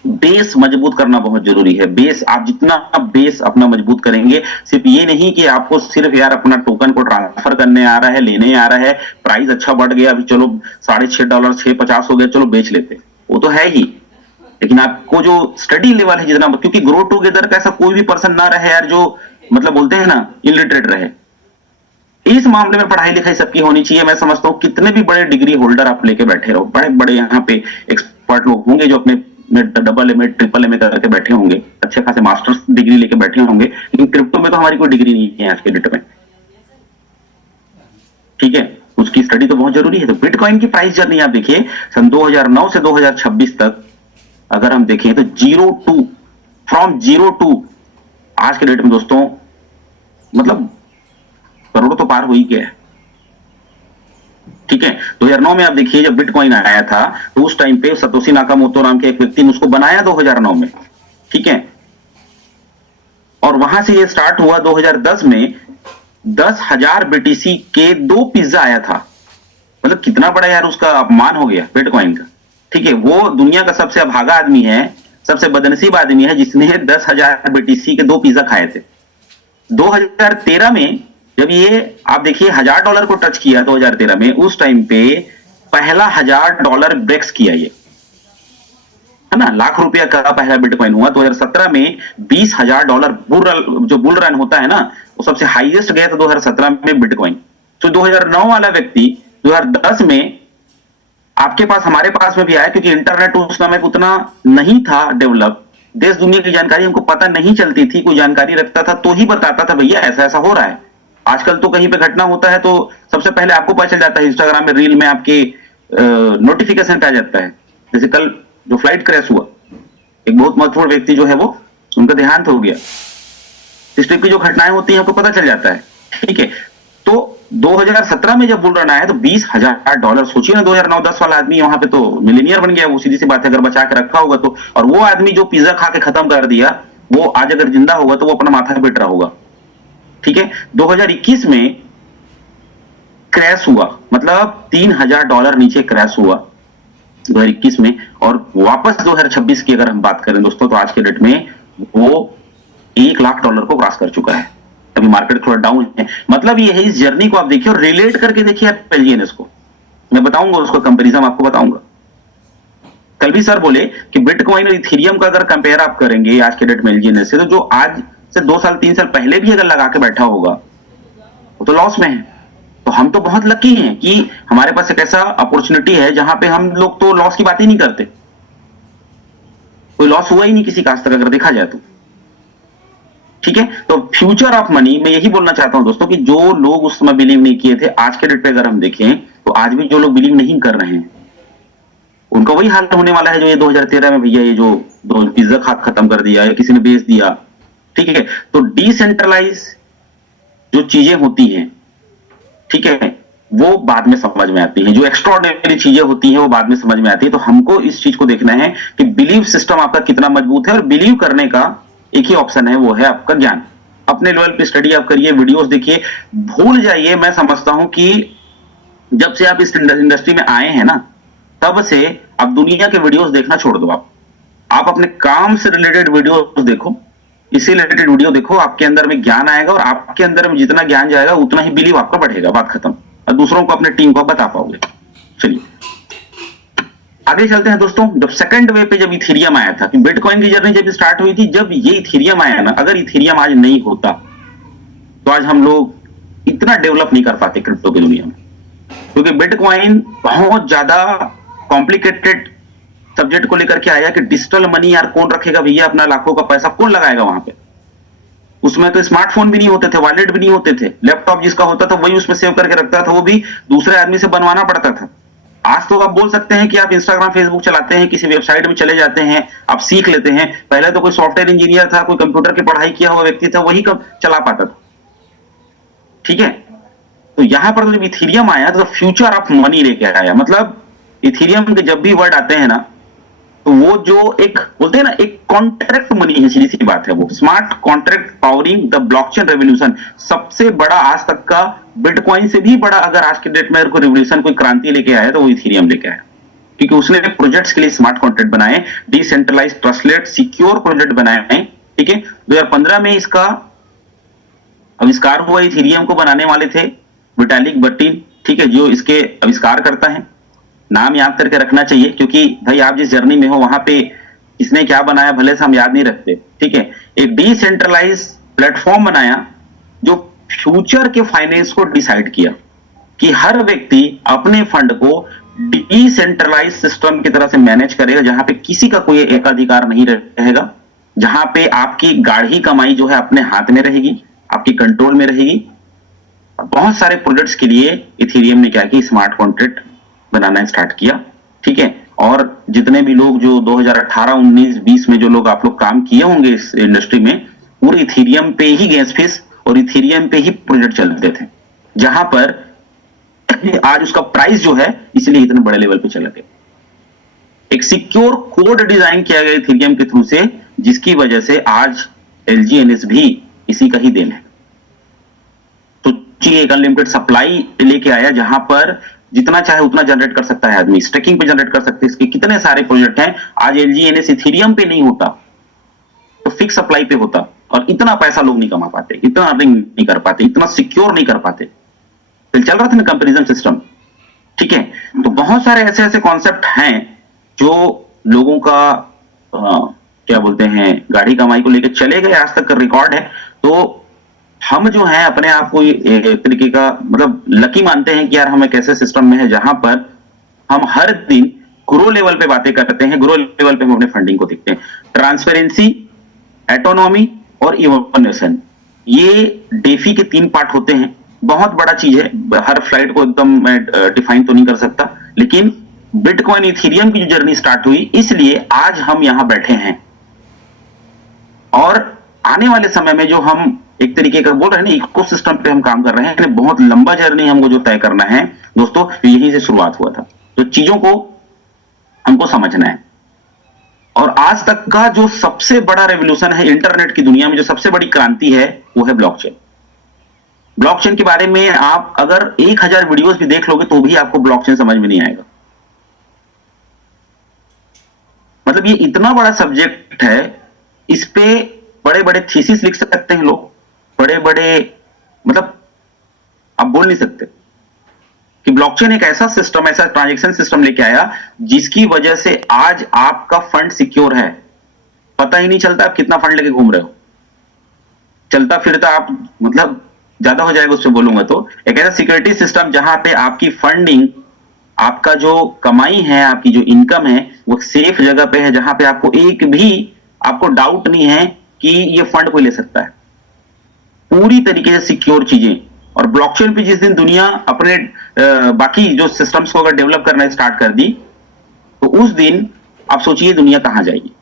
बेस मजबूत करना बहुत जरूरी है। बेस आप जितना बेस अपना मजबूत करेंगे, सिर्फ ये नहीं कि आपको सिर्फ यार अपना टोकन को ट्रांसफर करने आ रहा है, लेने आ रहा है, प्राइस अच्छा बढ़ गया, अभी चलो $6.50 $6.50 हो गया, चलो बेच लेते, वो तो है ही। लेकिन आपको जो स्टडी लेवल है जितना, क्योंकि ग्रो टुगेदर का ऐसा कोई भी पर्सन ना रहे यार जो मतलब बोलते हैं ना इलिटरेट रहे। इस मामले में पढ़ाई लिखाई सबकी होनी चाहिए। मैं समझता हूं कितने भी बड़े डिग्री होल्डर आप लेके बैठे रहो, बड़े बड़े यहाँ पे एक्सपर्ट लोग होंगे जो अपने डबल एमए ट्रिपल एमए करके बैठे होंगे, अच्छे खासे मास्टर्स डिग्री लेके बैठे होंगे, लेकिन क्रिप्टो में तो हमारी कोई डिग्री नहीं है आज के डेट में। ठीक है, उसकी स्टडी तो बहुत जरूरी है। तो बिटकॉइन की प्राइस जर्नी आप देखिए, सन 2009 से 2026 तक अगर हम देखें तो फ्रॉम जीरो टू आज के डेट में दोस्तों मतलब करोड़ों तो पार हो ही गया है। ठीक है, 2009 में आप देखिए जब बिटकॉइन आया था तो उस टाइम पे सतोशी नाकामोटो नाम के एक व्यक्ति ने उसको बनाया 2009 में। ठीक है, और वहां से ये स्टार्ट हुआ 2010 में 10,000 बीटीसी के 2 पिज्जा आया था। मतलब कितना बड़ा यार उसका अपमान हो गया बिटकॉइन का। ठीक है, वो दुनिया का सबसे अभागा आदमी है, सबसे बदनसीब आदमी है जिसने 10,000 बीटीसी के 2 पिज्जा खाए थे। 2013 में जब ये आप देखिए $1,000 को टच किया 2013 में, उस टाइम पे पहला $1,000 ब्रेक्स किया ये। है ना, लाख रुपया का पहला बिटकॉइन हुआ। 2017 में $20,000 बुल रन होता है ना, वो सबसे हाईएस्ट गया था 2017 में बिटकॉइन। तो 2009 वाला व्यक्ति 2010 में आपके पास, हमारे पास में भी आया, क्योंकि इंटरनेट उस समय उतना नहीं था डेवलप, देश दुनिया की जानकारी हमको पता नहीं चलती थी, कोई जानकारी रखता था तो ही बताता था भैया ऐसा ऐसा हो रहा है। आजकल तो कहीं पे घटना होता है तो सबसे पहले आपको पता चल जाता है, इंस्टाग्राम में रील में आपके नोटिफिकेशन पे आ जाता है। जैसे कल जो फ्लाइट क्रैश हुआ, एक बहुत महत्वपूर्ण व्यक्ति जो है वो, उनका देहांत हो गया, इस टाइप की जो घटनाएं होती हैं आपको पता चल जाता है। ठीक है, तो 2017 में जब बुल रन आया तो $20,000, सोचिए ना, 2009-10 वाला आदमी वहां पे तो मिलीनियर बन गया वो, सीधी सी बात है, अगर बचा के रखा होगा तो। और वो आदमी जो पिज्जा खा के खत्म कर दिया, वो आज अगर जिंदा होगा तो वो अपना माथा पीट रहा होगा। ठीक है, 2021 में क्रैश हुआ, मतलब $3,000 नीचे क्रैश हुआ 2021 में, और वापस 2026 की अगर हम बात करें दोस्तों, तो आज के डेट में वो $1 लाख को क्रॉस कर चुका है। अभी मार्केट थोड़ा डाउन है, मतलब ये है, इस जर्नी को आप देखिए और रिलेट करके देखिए आप एलजीएनएस को, मैं बताऊंगा उसका कंपैरिजन आपको बताऊंगा। कल भी सर बोले कि बिटकॉइन और इथेरियम का अगर कंपेयर आप करेंगे आज के डेट में एलजीएनएस से, तो जो आज से 2 साल 3 साल पहले भी अगर लगा के बैठा होगा वो तो लॉस में है। तो हम तो बहुत लकी हैं कि हमारे पास एक ऐसा अपॉर्चुनिटी है जहां पे हम लोग तो लॉस की बात ही नहीं करते, कोई लॉस हुआ ही नहीं किसी का आज तक अगर देखा जाए तो। ठीक है, तो फ्यूचर ऑफ मनी, मैं यही बोलना चाहता हूं दोस्तों कि जो लोग उस समय बिलीव नहीं किए थे, आज के डेट पे अगर हम देखें तो आज भी जो लोग बिलीव नहीं कर रहे हैं उनका वही हाल होने वाला है जो ये 2013 में भैया ये जो पिज्जा खा खत्म कर दिया या किसी ने बेच दिया। ठीक है, तो डिसेंट्रलाइज जो चीजें होती हैं, ठीक है, वो बाद में समझ में आती है, जो एक्स्ट्राऑर्डिनरी चीजें होती हैं वो बाद में समझ में आती है। तो हमको इस चीज को देखना है कि बिलीव सिस्टम आपका कितना मजबूत है, और बिलीव करने का एक ही ऑप्शन है, वो है आपका ज्ञान। अपने लेवल पे स्टडी आप करिए, वीडियोस देखिए, भूल जाइए। मैं समझता हूं कि जब से आप इस इंडस्ट्री में आए हैं ना, तब से आप दुनिया के वीडियोस देखना छोड़ दो। आप अपने काम से रिलेटेड वीडियोस देखो, इसी रिलेटेड वीडियो देखो, आपके अंदर में ज्ञान आएगा, और आपके अंदर में जितना ज्ञान जाएगा उतना ही बिलीव आपका बढ़ेगा, बात खत्म। और दूसरों को, अपने टीम को बता पाओगे। चलिए आगे चलते हैं दोस्तों। जब सेकंड वे पे जब इथेरियम आया था, कि बिटकॉइन की जर्नी जब स्टार्ट हुई थी, जब ये इथेरियम आया ना, अगर इथेरियम आज नहीं होता तो आज हम लोग इतना डेवलप नहीं कर पाते क्रिप्टो की दुनिया में, क्योंकि बिटकॉइन बहुत ज्यादा कॉम्प्लिकेटेड सब्जेक्ट को लेकर के आया कि डिजिटल मनी यार कौन रखेगा भैया, अपना लाखों का पैसा कौन लगाएगा वहां पे। उसमें तो स्मार्टफोन भी नहीं होते थे, वॉलेट भी नहीं होते थे, लैपटॉप जिसका होता था वही उसमें सेव करके रखता था, वो भी दूसरे आदमी से बनवाना पड़ता था। आज तो आप बोल सकते हैं कि आप इंस्टाग्राम फेसबुक चलाते हैं, किसी वेबसाइट में चले जाते हैं, आप सीख लेते हैं। पहले तो कोई सॉफ्टवेयर इंजीनियर था, कोई कंप्यूटर की पढ़ाई किया हुआ व्यक्ति था, वही चला पाता था। ठीक है, तो यहां पर जब इथेरियम आया तो फ्यूचर ऑफ मनी लेके आया। मतलब इथेरियम के जब भी वर्ड आते हैं ना, तो वो जो एक बोलते हैं ना, एक कॉन्ट्रैक्ट मनी है, सीधी सी बात है, वो smart contract powering the blockchain revolution. सबसे बड़ा आज तक का, बिटकॉइन से भी बड़ा अगर आज के डेट में कोई रेवोल्यूशन, कोई क्रांति लेके आया तो वो इथेरियम लेके आया, क्योंकि उसने प्रोजेक्ट्स के लिए स्मार्ट कॉन्ट्रैक्ट बनाए, डिसेंट्रलाइज्ड, ट्रस्टलेड, सिक्योर प्रोजेक्ट बनाए। ठीक है, 2015 में इसका आविष्कार हुआ। इथेरियम को बनाने वाले थे विटालिक बर्टिन, ठीक है, जो इसके आविष्कार करता है। नाम याद करके रखना चाहिए, क्योंकि भाई आप जिस जर्नी में हो वहां पे इसने क्या बनाया भले से हम याद नहीं रखते। ठीक है, एक डिसेंट्रलाइज प्लेटफॉर्म बनाया जो फ्यूचर के फाइनेंस को डिसाइड किया, कि हर व्यक्ति अपने फंड को डिसेंट्रलाइज सिस्टम की तरह से मैनेज करेगा, जहां पे किसी का कोई एकाधिकार नहीं रहेगा, जहां पे आपकी गाढ़ी कमाई जो है अपने हाथ में रहेगी, आपकी कंट्रोल में रहेगी। बहुत सारे प्रोजेक्ट्स के लिए इथेरियम ने क्या किया, स्मार्ट कॉन्ट्रैक्ट बनाना स्टार्ट किया। ठीक है, और जितने भी लोग जो 2018, 19, 20 में जो लोग आप लोग काम किए होंगे इस इंडस्ट्री में, पूरे इथेरियम पे ही गैस फीस और इथेरियम पे ही प्रोजेक्ट चलते थे, जहां पर आज उसका प्राइस जो है इसलिए इतने बड़े लेवल पे चला गया। एक सिक्योर कोड डिजाइन किया गया इथेरियम के थ्रू से, जिसकी वजह से आज एलजीएनएस भी इसी का ही देन है। तो एक अनलिमिटेड सप्लाई लेके आया, जहां पर जितना चाहे उतना जनरेट कर सकता है आदमी, स्टेकिंग पे जनरेट कर सकते हैं। इसके कितने सारे प्रोजेक्ट हैं। आज एलजीएनएस इथेरियम पे नहीं होता तो फिक्स सप्लाई पे होता, और इतना पैसा लोग नहीं कमा पाते, इतना अर्निंग नहीं कर पाते, इतना सिक्योर नहीं कर पाते। तो चल रहा था ना कंपैरिजन सिस्टम। ठीक है, तो बहुत सारे ऐसे ऐसे कॉन्सेप्ट हैं जो लोगों का क्या बोलते हैं गाढ़ी कमाई को लेकर चले गए, आज तक का रिकॉर्ड है। तो हम जो है अपने आप को एक तरीके का मतलब लकी मानते हैं कि यार हम एक ऐसे सिस्टम में है जहां पर हम हर दिन ग्रो लेवल पे बातें करते हैं, ग्रो लेवल पे हम अपने फंडिंग को देखते हैं। ट्रांसपेरेंसी, एटोनॉमी और इनोवेशन, ये डेफी के 3 पार्ट होते हैं। बहुत बड़ा चीज है, हर फ्लाइट को एकदम मैं डिफाइन तो नहीं कर सकता, लेकिन बिटकॉइन इथेरियम की जो जर्नी स्टार्ट हुई, इसलिए आज हम यहां बैठे हैं। और आने वाले समय में जो हम एक तरीके का बोल रहे हैं ना इकोसिस्टम पे हम काम कर रहे हैं, बहुत लंबा जर्नी हमको जो तय करना है दोस्तों, यहीं से शुरुआत हुआ था। तो चीजों को हमको समझना है। और आज तक का जो सबसे बड़ा रेवोल्यूशन है इंटरनेट की दुनिया में, जो सबसे बड़ी क्रांति है, वो है ब्लॉकचेन। ब्लॉकचेन के बारे में आप अगर 1000 वीडियोस भी देख लोगे तो भी आपको ब्लॉकचेन समझ में नहीं आएगा। मतलब ये इतना बड़ा सब्जेक्ट है, इस पे बड़े बड़े थीसिस लिख सकते हैं लोग, बड़े बड़े मतलब आप बोल नहीं सकते कि ब्लॉकचेन एक ऐसा सिस्टम, ऐसा ट्रांजैक्शन सिस्टम लेके आया जिसकी वजह से आज आपका फंड सिक्योर है। पता ही नहीं चलता आप कितना फंड लेके घूम रहे हो, चलता फिरता आप मतलब ज्यादा हो जाएगा उससे बोलूंगा तो। एक ऐसा सिक्योरिटी सिस्टम जहां पे आपकी फंडिंग, आपका जो कमाई है, आपकी जो इनकम है, वो सेफ जगह पे है, जहां पे आपको एक भी आपको डाउट नहीं है कि ये फंड कोई ले सकता है। पूरी तरीके से सिक्योर चीजें। और ब्लॉकचेन पे जिस दिन दुनिया अपने बाकी जो सिस्टम्स को अगर डेवलप करना स्टार्ट कर दी, तो उस दिन आप सोचिए दुनिया कहां जाएगी।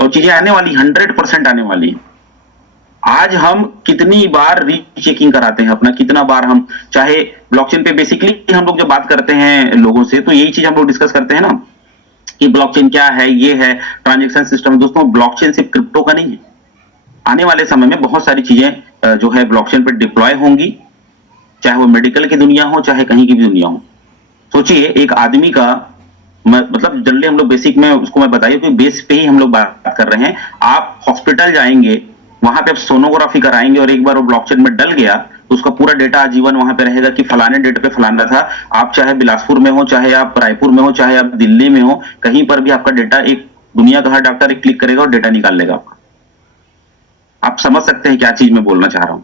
और चीजें आने वाली 100% आने वाली है। आज हम कितनी बार रीचेकिंग कराते हैं अपना, कितना बार हम चाहे ब्लॉकचेन पे बेसिकली हम लोग जब बात करते हैं लोगों से, तो यही चीज हम लोग डिस्कस करते हैं ना कि ब्लॉकचेन क्या है, ये है ट्रांजैक्शन सिस्टम। दोस्तों ब्लॉकचेन सिर्फ क्रिप्टो का नहीं है, आने वाले समय में बहुत सारी चीजें जो है ब्लॉकचेन पर डिप्लॉय होंगी, चाहे वो मेडिकल की दुनिया हो, चाहे कहीं की भी दुनिया हो। सोचिए एक आदमी का मतलब जनरली हम लोग बेसिक में उसको मैं बताइए कि बेस पे ही हम लोग बात कर रहे हैं। आप हॉस्पिटल जाएंगे, वहां पे आप सोनोग्राफी कराएंगे और एक बार वो ब्लॉकचेन में डल गया तो उसका पूरा डेटा आजीवन वहां पे रहेगा कि फलाने डेट पे फलाना था। आप चाहे बिलासपुर में हो, चाहे आप रायपुर में हो, चाहे आप दिल्ली में हो, कहीं पर भी आपका डेटा, एक दुनिया का हर डॉक्टर एक क्लिक करेगा और डेटा निकाल लेगा आपका। आप समझ सकते हैं क्या चीज मैं बोलना चाह रहा हूं,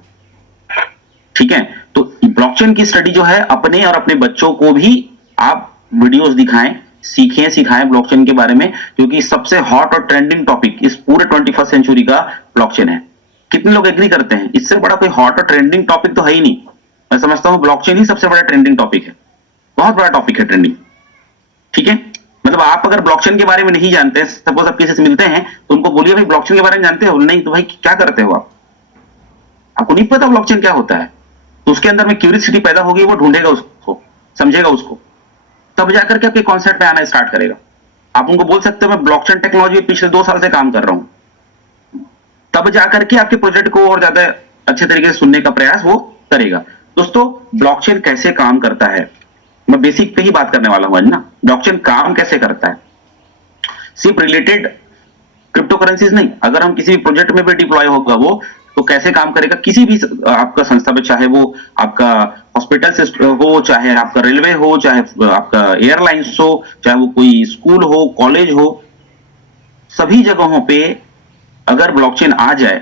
ठीक है। तो ब्लॉकचेन की स्टडी जो है, अपने और अपने बच्चों को भी आप वीडियोस दिखाएं, सीखें, सिखाएं ब्लॉकचेन के बारे में, क्योंकि सबसे हॉट और ट्रेंडिंग टॉपिक इस पूरे 21st सेंचुरी का ब्लॉकचेन है। कितने लोग एग्री करते हैं? इससे बड़ा कोई हॉट और ट्रेंडिंग टॉपिक तो है ही नहीं। मैं समझता हूं ब्लॉकचेन ही सबसे बड़ा ट्रेंडिंग टॉपिक है, बहुत बड़ा टॉपिक है ट्रेंडिंग, ठीक है। मतलब आप अगर ब्लॉकचेन के बारे में नहीं जानते, सपोज आप किसी से मिलते हैं तो उनको बोलिए भाई ब्लॉकचेन के बारे में जानते हो? नहीं, तो भाई क्या करते हो आप? आपको नहीं पता ब्लॉकचेन क्या होता है। तो उसके अंदर में क्यूरियोसिटी पैदा होगी, वो ढूंढेगा उसको, समझेगा उसको, तब जाकर के आपके कॉन्सेप्ट में आना स्टार्ट करेगा। आप उनको बोल सकते हो मैं ब्लॉकचेन टेक्नोलॉजी पिछले 2 साल से काम कर रहा हूं, तब जाकर के आपके प्रोजेक्ट को और ज्यादा अच्छे तरीके से सुनने का प्रयास वो करेगा। दोस्तों ब्लॉकचेन कैसे काम करता है, मैं बेसिक पे ही बात करने वाला हूं आज ना। ब्लॉकचेन काम कैसे करता है, सिर्फ रिलेटेड क्रिप्टो करेंसीज नहीं, अगर हम किसी भी प्रोजेक्ट में भी डिप्लॉय होगा वो तो कैसे काम करेगा, किसी भी आपका संस्था में, चाहे वो आपका हॉस्पिटल हो, चाहे आपका रेलवे हो, चाहे आपका एयरलाइंस हो, चाहे वो कोई स्कूल हो, कॉलेज हो, सभी जगहों पे अगर ब्लॉकचेन आ जाए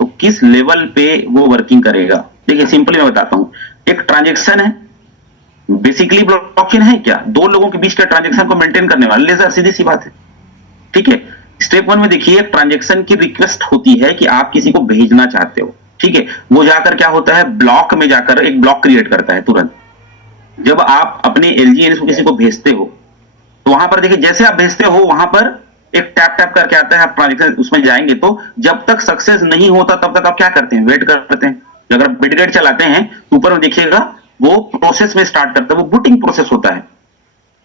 तो किस लेवल पे वो वर्किंग करेगा। देखिए सिंपली मैं बताता हूं, एक ट्रांजेक्शन है, बेसिकली ब्लॉकचेन है क्या? 2 लोगों के बीच का ट्रांजेक्शन को मेंटेन करने वाला लेजर, सीधी सी बात है, ठीक है। स्टेप 1 में देखिए ट्रांजैक्शन की रिक्वेस्ट होती है कि आप किसी को भेजना चाहते हो, ठीक है। वो जाकर क्या होता है, ब्लॉक में जाकर एक ब्लॉक क्रिएट करता है तुरंत। जब आप अपने एलजीएनएस को किसी को भेजते हो तो वहां पर देखिए जैसे आप भेजते हो वहां पर एक टैप टैप करके आता है, आप ट्रांजैक्शन उसमें जाएंगे तो जब तक सक्सेस नहीं होता तब तक आप क्या करते हैं, वेट करते हैं। अगर बिटगेट चलाते हैं तो ऊपर में देखिएगा वो प्रोसेस में स्टार्ट करता है, वो बूटिंग प्रोसेस होता है।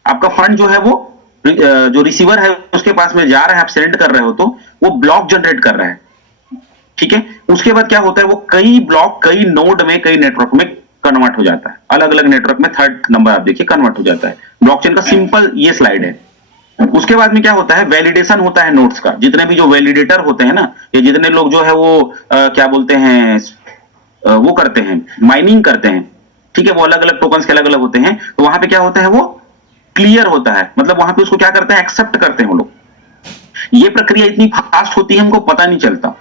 आपका फंड जो है वो जो रिसीवर है उसके पास में जा रहा है, आप सेंड कर रहे हो तो वो ब्लॉक जनरेट कर रहा है, ठीक है। उसके बाद क्या होता है, वो कई ब्लॉक, कई नोड में, कई नेटवर्क में कन्वर्ट हो जाता है, अलग अलग नेटवर्क में, 3rd नंबर आप देखिए कन्वर्ट हो जाता है। ब्लॉकचेन का सिंपल ये स्लाइड है। उसके बाद में क्या होता है, वैलिडेशन होता है नोड्स का। जितने भी जो वैलिडेटर होते हैं ना, ये जितने लोग जो है वो क्या बोलते हैं, वो करते हैं, माइनिंग करते हैं, ठीक है, वो अलग अलग टोकन्स के अलग अलग होते हैं। तो वहां पे क्या होता है, वो क्लियर होता है, मतलब वहां पे उसको क्या करते हैं, एक्सेप्ट करते हैं वो लोग। ये प्रक्रिया इतनी फास्ट होती है हमको पता नहीं चलता।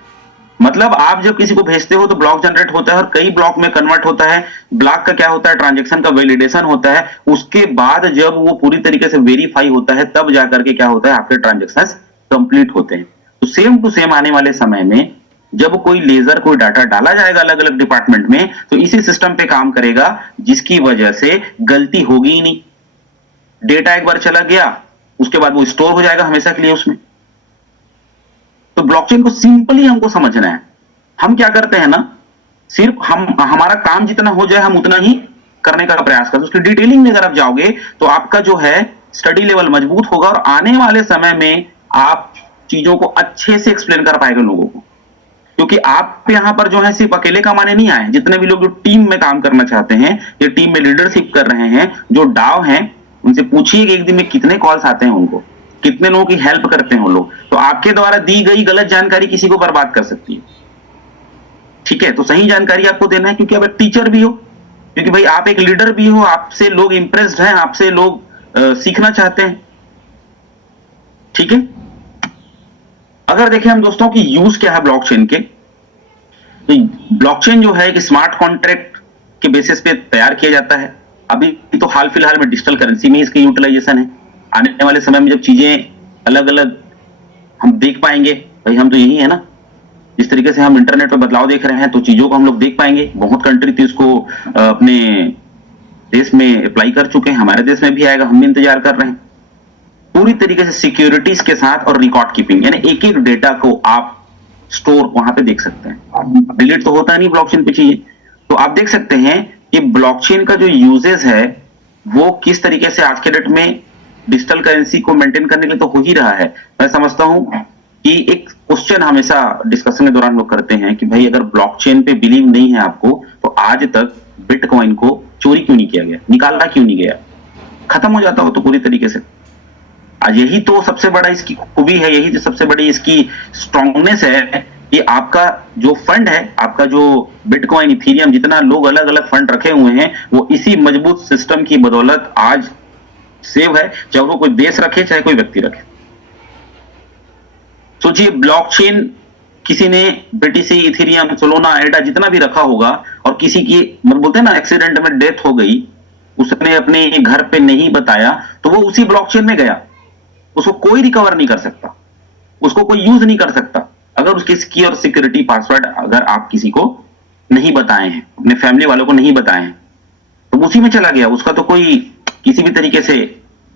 मतलब आप जब किसी को भेजते हो तो ब्लॉक जनरेट होता है और कई ब्लॉक में कन्वर्ट होता है। ब्लॉक का क्या होता है, ट्रांजैक्शन का वैलिडेशन होता है, उसके बाद जब वो पूरी तरीके से वेरीफाई होता है तब जाकर के क्या होता है, आपके ट्रांजैक्शन कंप्लीट होते हैं। तो सेम टू सेम आने वाले समय में जब कोई लेजर कोई डाटा डाला जाएगा अलग अलग डिपार्टमेंट में, तो इसी सिस्टम पे काम करेगा, जिसकी वजह से गलती होगी ही नहीं। डेटा एक बार चला गया, उसके बाद वो स्टोर हो जाएगा हमेशा के लिए उसमें। तो ब्लॉकचेन को सिंपली हमको समझना है। हम क्या करते हैं ना, सिर्फ हमारा काम जितना हो जाए हम उतना ही करने का प्रयास करते हैं। उसकी डिटेलिंग में अगर आप जाओगे तो आपका जो है स्टडी लेवल मजबूत होगा और आने वाले समय में आप चीजों को अच्छे से एक्सप्लेन कर पाएंगे लोगों को। क्योंकि आप यहां पर जो है सिर्फ अकेले कमाने नहीं आए, जितने भी लोग जो टीम में काम करना चाहते हैं या टीम में लीडरशिप कर रहे हैं, जो डाव हैं, उनसे पूछिए कि एक दिन में कितने कॉल्स आते हैं उनको, कितने लोगों की हेल्प करते हैं वो लोग। तो आपके द्वारा दी गई गलत जानकारी किसी को बर्बाद कर सकती है। ठीक है, तो सही जानकारी आपको देना है, क्योंकि आप एक टीचर भी हो, क्योंकि भाई आप एक लीडर भी हो, आपसे लोग इंप्रेस्ड हैं, आपसे लोग सीखना चाहते हैं। ठीक है, अगर देखें हम दोस्तों की यूज क्या है ब्लॉकचेन के, तो ब्लॉकचेन जो है एक स्मार्ट कॉन्ट्रैक्ट के बेसिस पे तैयार किया जाता है। अभी तो हाल फिलहाल में डिजिटल करेंसी में इसकी यूटिलाइजेशन है। आने वाले समय में जब चीजें अलग अलग हम देख पाएंगे, भाई हम तो यही है ना, जिस तरीके से हम इंटरनेट पर बदलाव देख रहे हैं तो चीजों को हम लोग देख पाएंगे। बहुत कंट्री थी इसको अपने देश में अप्लाई कर चुके हैं, हमारे देश में भी आएगा, हम भी इंतजार कर रहे हैं। पूरी तरीके से सिक्योरिटीज के साथ और रिकॉर्ड कीपिंग, यानी एक एक डेटा को आप स्टोर वहां पे देख सकते हैं। डिलीट तो होता नहीं ब्लॉकचेन पे चीजें, तो आप देख सकते हैं कि ब्लॉकचेन का जो यूजेस है वो किस तरीके से आज के डेट में डिजिटल करेंसी को मेंटेन करने के लिए तो हो ही रहा है। मैं समझता हूं कि एक क्वेश्चन हमेशा डिस्कशन के दौरान लोग करते हैं कि भाई अगर ब्लॉकचेन पे बिलीव नहीं है आपको, तो आज तक बिटकॉइन को चोरी क्यों नहीं किया गया, निकाला क्यों नहीं गया, खत्म हो जाता हो तो पूरी तरीके से। आज यही तो सबसे बड़ा इसकी खूबी है, यही तो सबसे बड़ी इसकी स्ट्रांगनेस है कि आपका जो फंड है, आपका जो बिटकॉइन, इथेरियम, जितना लोग अलग अलग फंड रखे हुए हैं, वो इसी मजबूत सिस्टम की बदौलत आज सेव है, चाहे वो कोई देश रखे चाहे कोई व्यक्ति रखे। सोचिए ब्लॉकचेन किसी ने बीटीसी, इथेरियम, सोलोना, एडा जितना भी रखा होगा और किसी की बोलते हैं ना एक्सीडेंट में डेथ हो गई, उसने अपने घर पे नहीं बताया, तो वो उसी ब्लॉकचेन में गया, उसको कोई रिकवर नहीं कर सकता, उसको कोई यूज नहीं कर सकता अगर उसकी की और सिक्योरिटी पासवर्ड अगर आप किसी को नहीं बताए हैं, अपने फैमिली वालों को नहीं बताए हैं, तो उसी में चला गया, उसका तो कोई किसी भी तरीके से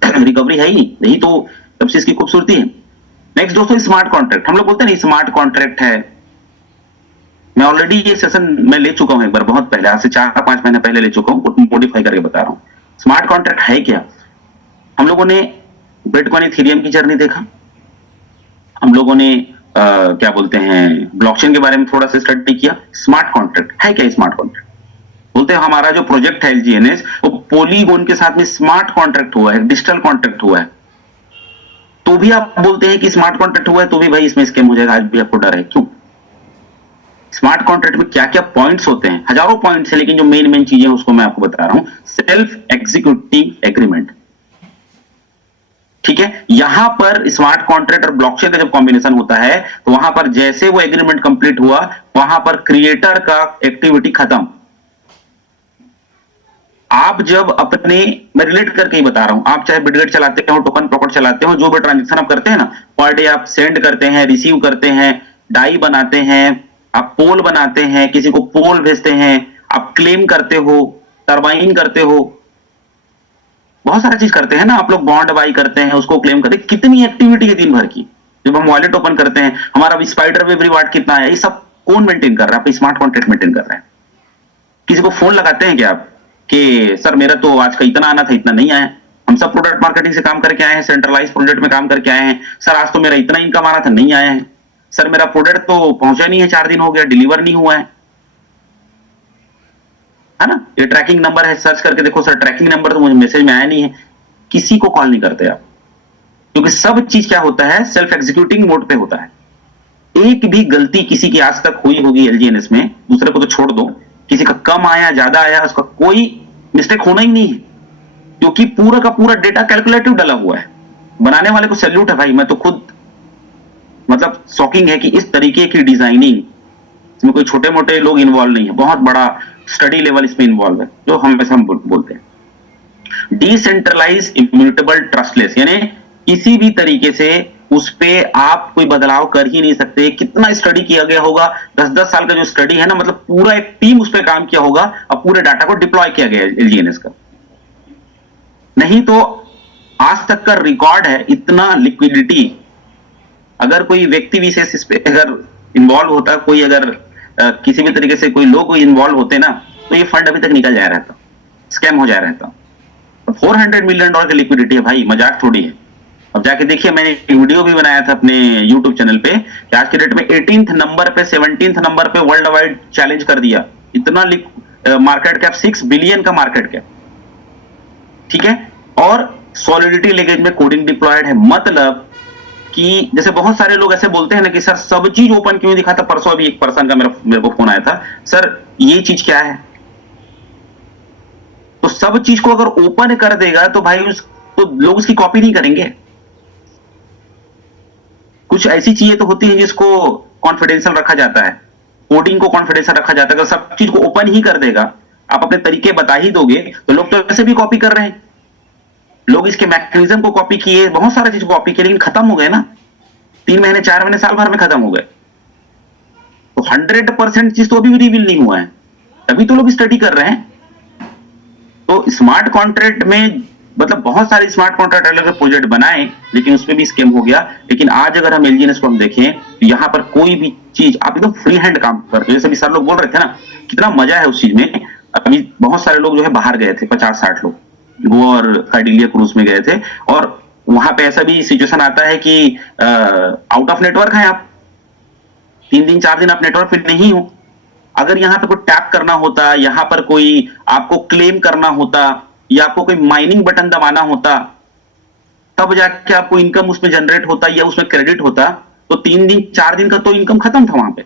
रिकवरी है ही नहीं। यही तो सबसे इसकी खूबसूरती है। नेक्स्ट दोस्तों, स्मार्ट कॉन्ट्रैक्ट। हम लोग बोलते हैं ना स्मार्ट कॉन्ट्रैक्ट है, मैं ऑलरेडी ये सेशन में ले चुका हूं एक बार, बहुत पहले, आज से 4-5 महीने पहले ले चुका हूं, मॉडिफाई करके बता रहा हूं। स्मार्ट कॉन्ट्रैक्ट है क्या? हम लोगों ने बिटकॉइन, इथेरियम की जर्नी देखा, हम लोगों ने क्या बोलते हैं ब्लॉकचेन के बारे में थोड़ा सा स्टडी किया। स्मार्ट कॉन्ट्रैक्ट है क्या? स्मार्ट कॉन्ट्रैक्ट बोलते हैं हमारा जो प्रोजेक्ट है एलजीएनएस, वो पॉलीगॉन के साथ में स्मार्ट कॉन्ट्रैक्ट हुआ है, डिजिटल कॉन्ट्रैक्ट हुआ है, तो भी आप बोलते हैं कि स्मार्ट कॉन्ट्रैक्ट हुआ है, तो भी भाई इसमें स्कैम हो जाएगा, आज भी आपको डर है। क्यों? स्मार्ट कॉन्ट्रैक्ट में क्या क्या पॉइंट्स होते हैं, हजारों पॉइंट्स है, लेकिन जो मेन चीजें हैं उसको मैं आपको बता रहा हूं। सेल्फ एग्जीक्यूटिंग एग्रीमेंट, ठीक है, यहां पर स्मार्ट कॉन्ट्रैक्ट और ब्लॉकचेन का जब कॉम्बिनेशन होता है, तो वहां पर जैसे वो एग्रीमेंट कंप्लीट हुआ, वहां पर क्रिएटर का एक्टिविटी खत्म। आप जब अपने, मैं रिलेट करके ही बता रहा हूं, आप चाहे बिटगेट चलाते हो, टोकन प्रॉकेट चलाते हो, जो भी ट्रांजेक्शन आप करते हैं ना, पर डे आप सेंड करते हैं, रिसीव करते हैं, डाई बनाते हैं, आप पोल बनाते हैं, किसी को पोल भेजते हैं, आप क्लेम करते हो, टरबाइन करते हो, बहुत सारा चीज करते हैं ना आप लोग, बॉन्ड बाई करते हैं, उसको क्लेम करते हैं, कितनी एक्टिविटी है दिन भर की। जब हम वॉलेट ओपन करते हैं, हमारा स्पाइडर वेब रिवार्ड कितना है, ये सब कौन मेंटेन कर रहा है? आप स्मार्ट कॉन्ट्रैक्ट मेंटेन कर रहे हैं। किसी को फोन लगाते हैं क्या आप कि सर मेरा तो आज का इतना आना था, इतना नहीं आया? हम सब प्रोडक्ट मार्केटिंग से काम करके आए हैं, सेंट्रलाइज प्रोडक्ट में काम करके आए हैं, सर आज तो मेरा इतना इनकम आ रहा था, नहीं आया है, सर मेरा प्रोडक्ट तो पहुंचा नहीं है, 4 दिन हो गया, डिलीवर नहीं हुआ है ना? ये ट्रैकिंग नंबर है, सर्च करके देखो सर ट्रैकिंग नंबर तो मुझे मैसेज में आया नहीं है। किसी को कॉल नहीं करते आप, क्योंकि सब चीज क्या होता है, सेल्फ एग्जीक्यूटिंग मोड पे होता है। एक भी गलती किसी की आज तक हुई होगी एलजीएनएस में, दूसरे को तो छोड़ दो, किसी का कम आया ज्यादा आया, उसका कोई मिस्टेक होना ही नहीं है, क्योंकि पूरा का पूरा डेटा कैलकुलेटिव डाला हुआ है। बनाने वाले को सैल्यूट है भाई, मैं तो खुद मतलब शॉकिंग है कि इस तरीके की डिजाइनिंग, इसमें कोई छोटे मोटे लोग इन्वॉल्व नहीं है, बहुत बड़ा स्टडी लेवल इसमें इन्वॉल्व है, जो हम बोलते हैं डिसेंट्रलाइज इम्यूटेबल ट्रस्टलेस, यानी किसी भी तरीके से उस पे आप कोई बदलाव कर ही नहीं सकते। कितना स्टडी किया गया होगा, 10-10 साल का जो स्टडी है ना, मतलब पूरा एक टीम उस पे काम किया होगा और पूरे डाटा को डिप्लॉय किया गया है एलजीएनएस का। नहीं तो आज तक का रिकॉर्ड है इतना लिक्विडिटी, अगर कोई व्यक्ति विशेष इस पे अगर इन्वॉल्व होता, कोई अगर किसी भी तरीके से कोई लोग इन्वॉल्व होते ना, तो ये फंड अभी तक निकल जाया रहता, स्कैम हो जाया रहता। $400 मिलियन की लिक्विडिटी है भाई, मजाक थोड़ी है। अब जाके देखिए, मैंने एक वीडियो भी बनाया था अपने यूट्यूब चैनल पे कि आज के डेट में 18th नंबर पे 17th नंबर पे वर्ल्ड वाइड चैलेंज कर दिया। इतना मार्केट कैप 6 बिलियन का मार्केट कैप, ठीक है। और सॉलिडिटी लीकेज में कोडिंग डिप्लॉयड है, मतलब कि जैसे बहुत सारे लोग ऐसे बोलते हैं ना कि सर सब चीज ओपन क्यों दिखाता। परसों अभी एक पर्सन का मेरे को फोन आया था, सर ये चीज क्या है, तो सब चीज को अगर ओपन कर देगा तो भाई तो लोग उसकी कॉपी नहीं करेंगे। कुछ ऐसी चीजें तो होती हैं जिसको कॉन्फिडेंशियल रखा जाता है, कोडिंग को कॉन्फिडेंशियल रखा जाता है। अगर सब चीज को ओपन ही कर देगा, आप अपने तरीके बता ही दोगे, तो लोग तो ऐसे भी कॉपी कर रहे हैं। लोग इसके मैकेनिज्म को कॉपी किए, बहुत सारा चीज को कॉपी किए, लेकिन खत्म हो गए ना, 3 महीने 4 महीने साल भर में खत्म हो गए। तो 100% चीज तो अभी भी रिवील नहीं हुआ है, तभी तो लोग स्टडी कर रहे हैं। तो स्मार्ट कॉन्ट्रैक्ट में मतलब बहुत सारे स्मार्ट कॉन्ट्रैक्ट अलग प्रोजेक्ट बनाए, लेकिन उसमें भी स्कैम हो गया। लेकिन आज अगर हम एलजीएनएस को हम देखें तो यहाँ पर कोई भी चीज आप एकदम फ्री हैंड काम करते हो। जैसे भी सर लोग बोल रहे थे ना, कितना मजा है उस चीज में। अभी बहुत सारे लोग जो है बाहर गए थे, 50-60 लोग गोवा और कार्डिलिया क्रूज में गए थे, और वहां पे ऐसा भी सिचुएशन आता है कि आउट ऑफ नेटवर्क है आप, 3 दिन 4 दिन आप नेटवर्क पे नहीं हो। अगर यहाँ पे कोई टैप करना होता, यहाँ पर कोई आपको क्लेम करना होता, या आपको कोई माइनिंग बटन दबाना होता, तब जाके आपको इनकम उसमें जनरेट होता या उसमें क्रेडिट होता, तो 3 दिन 4 दिन का तो इनकम खत्म था वहां पे।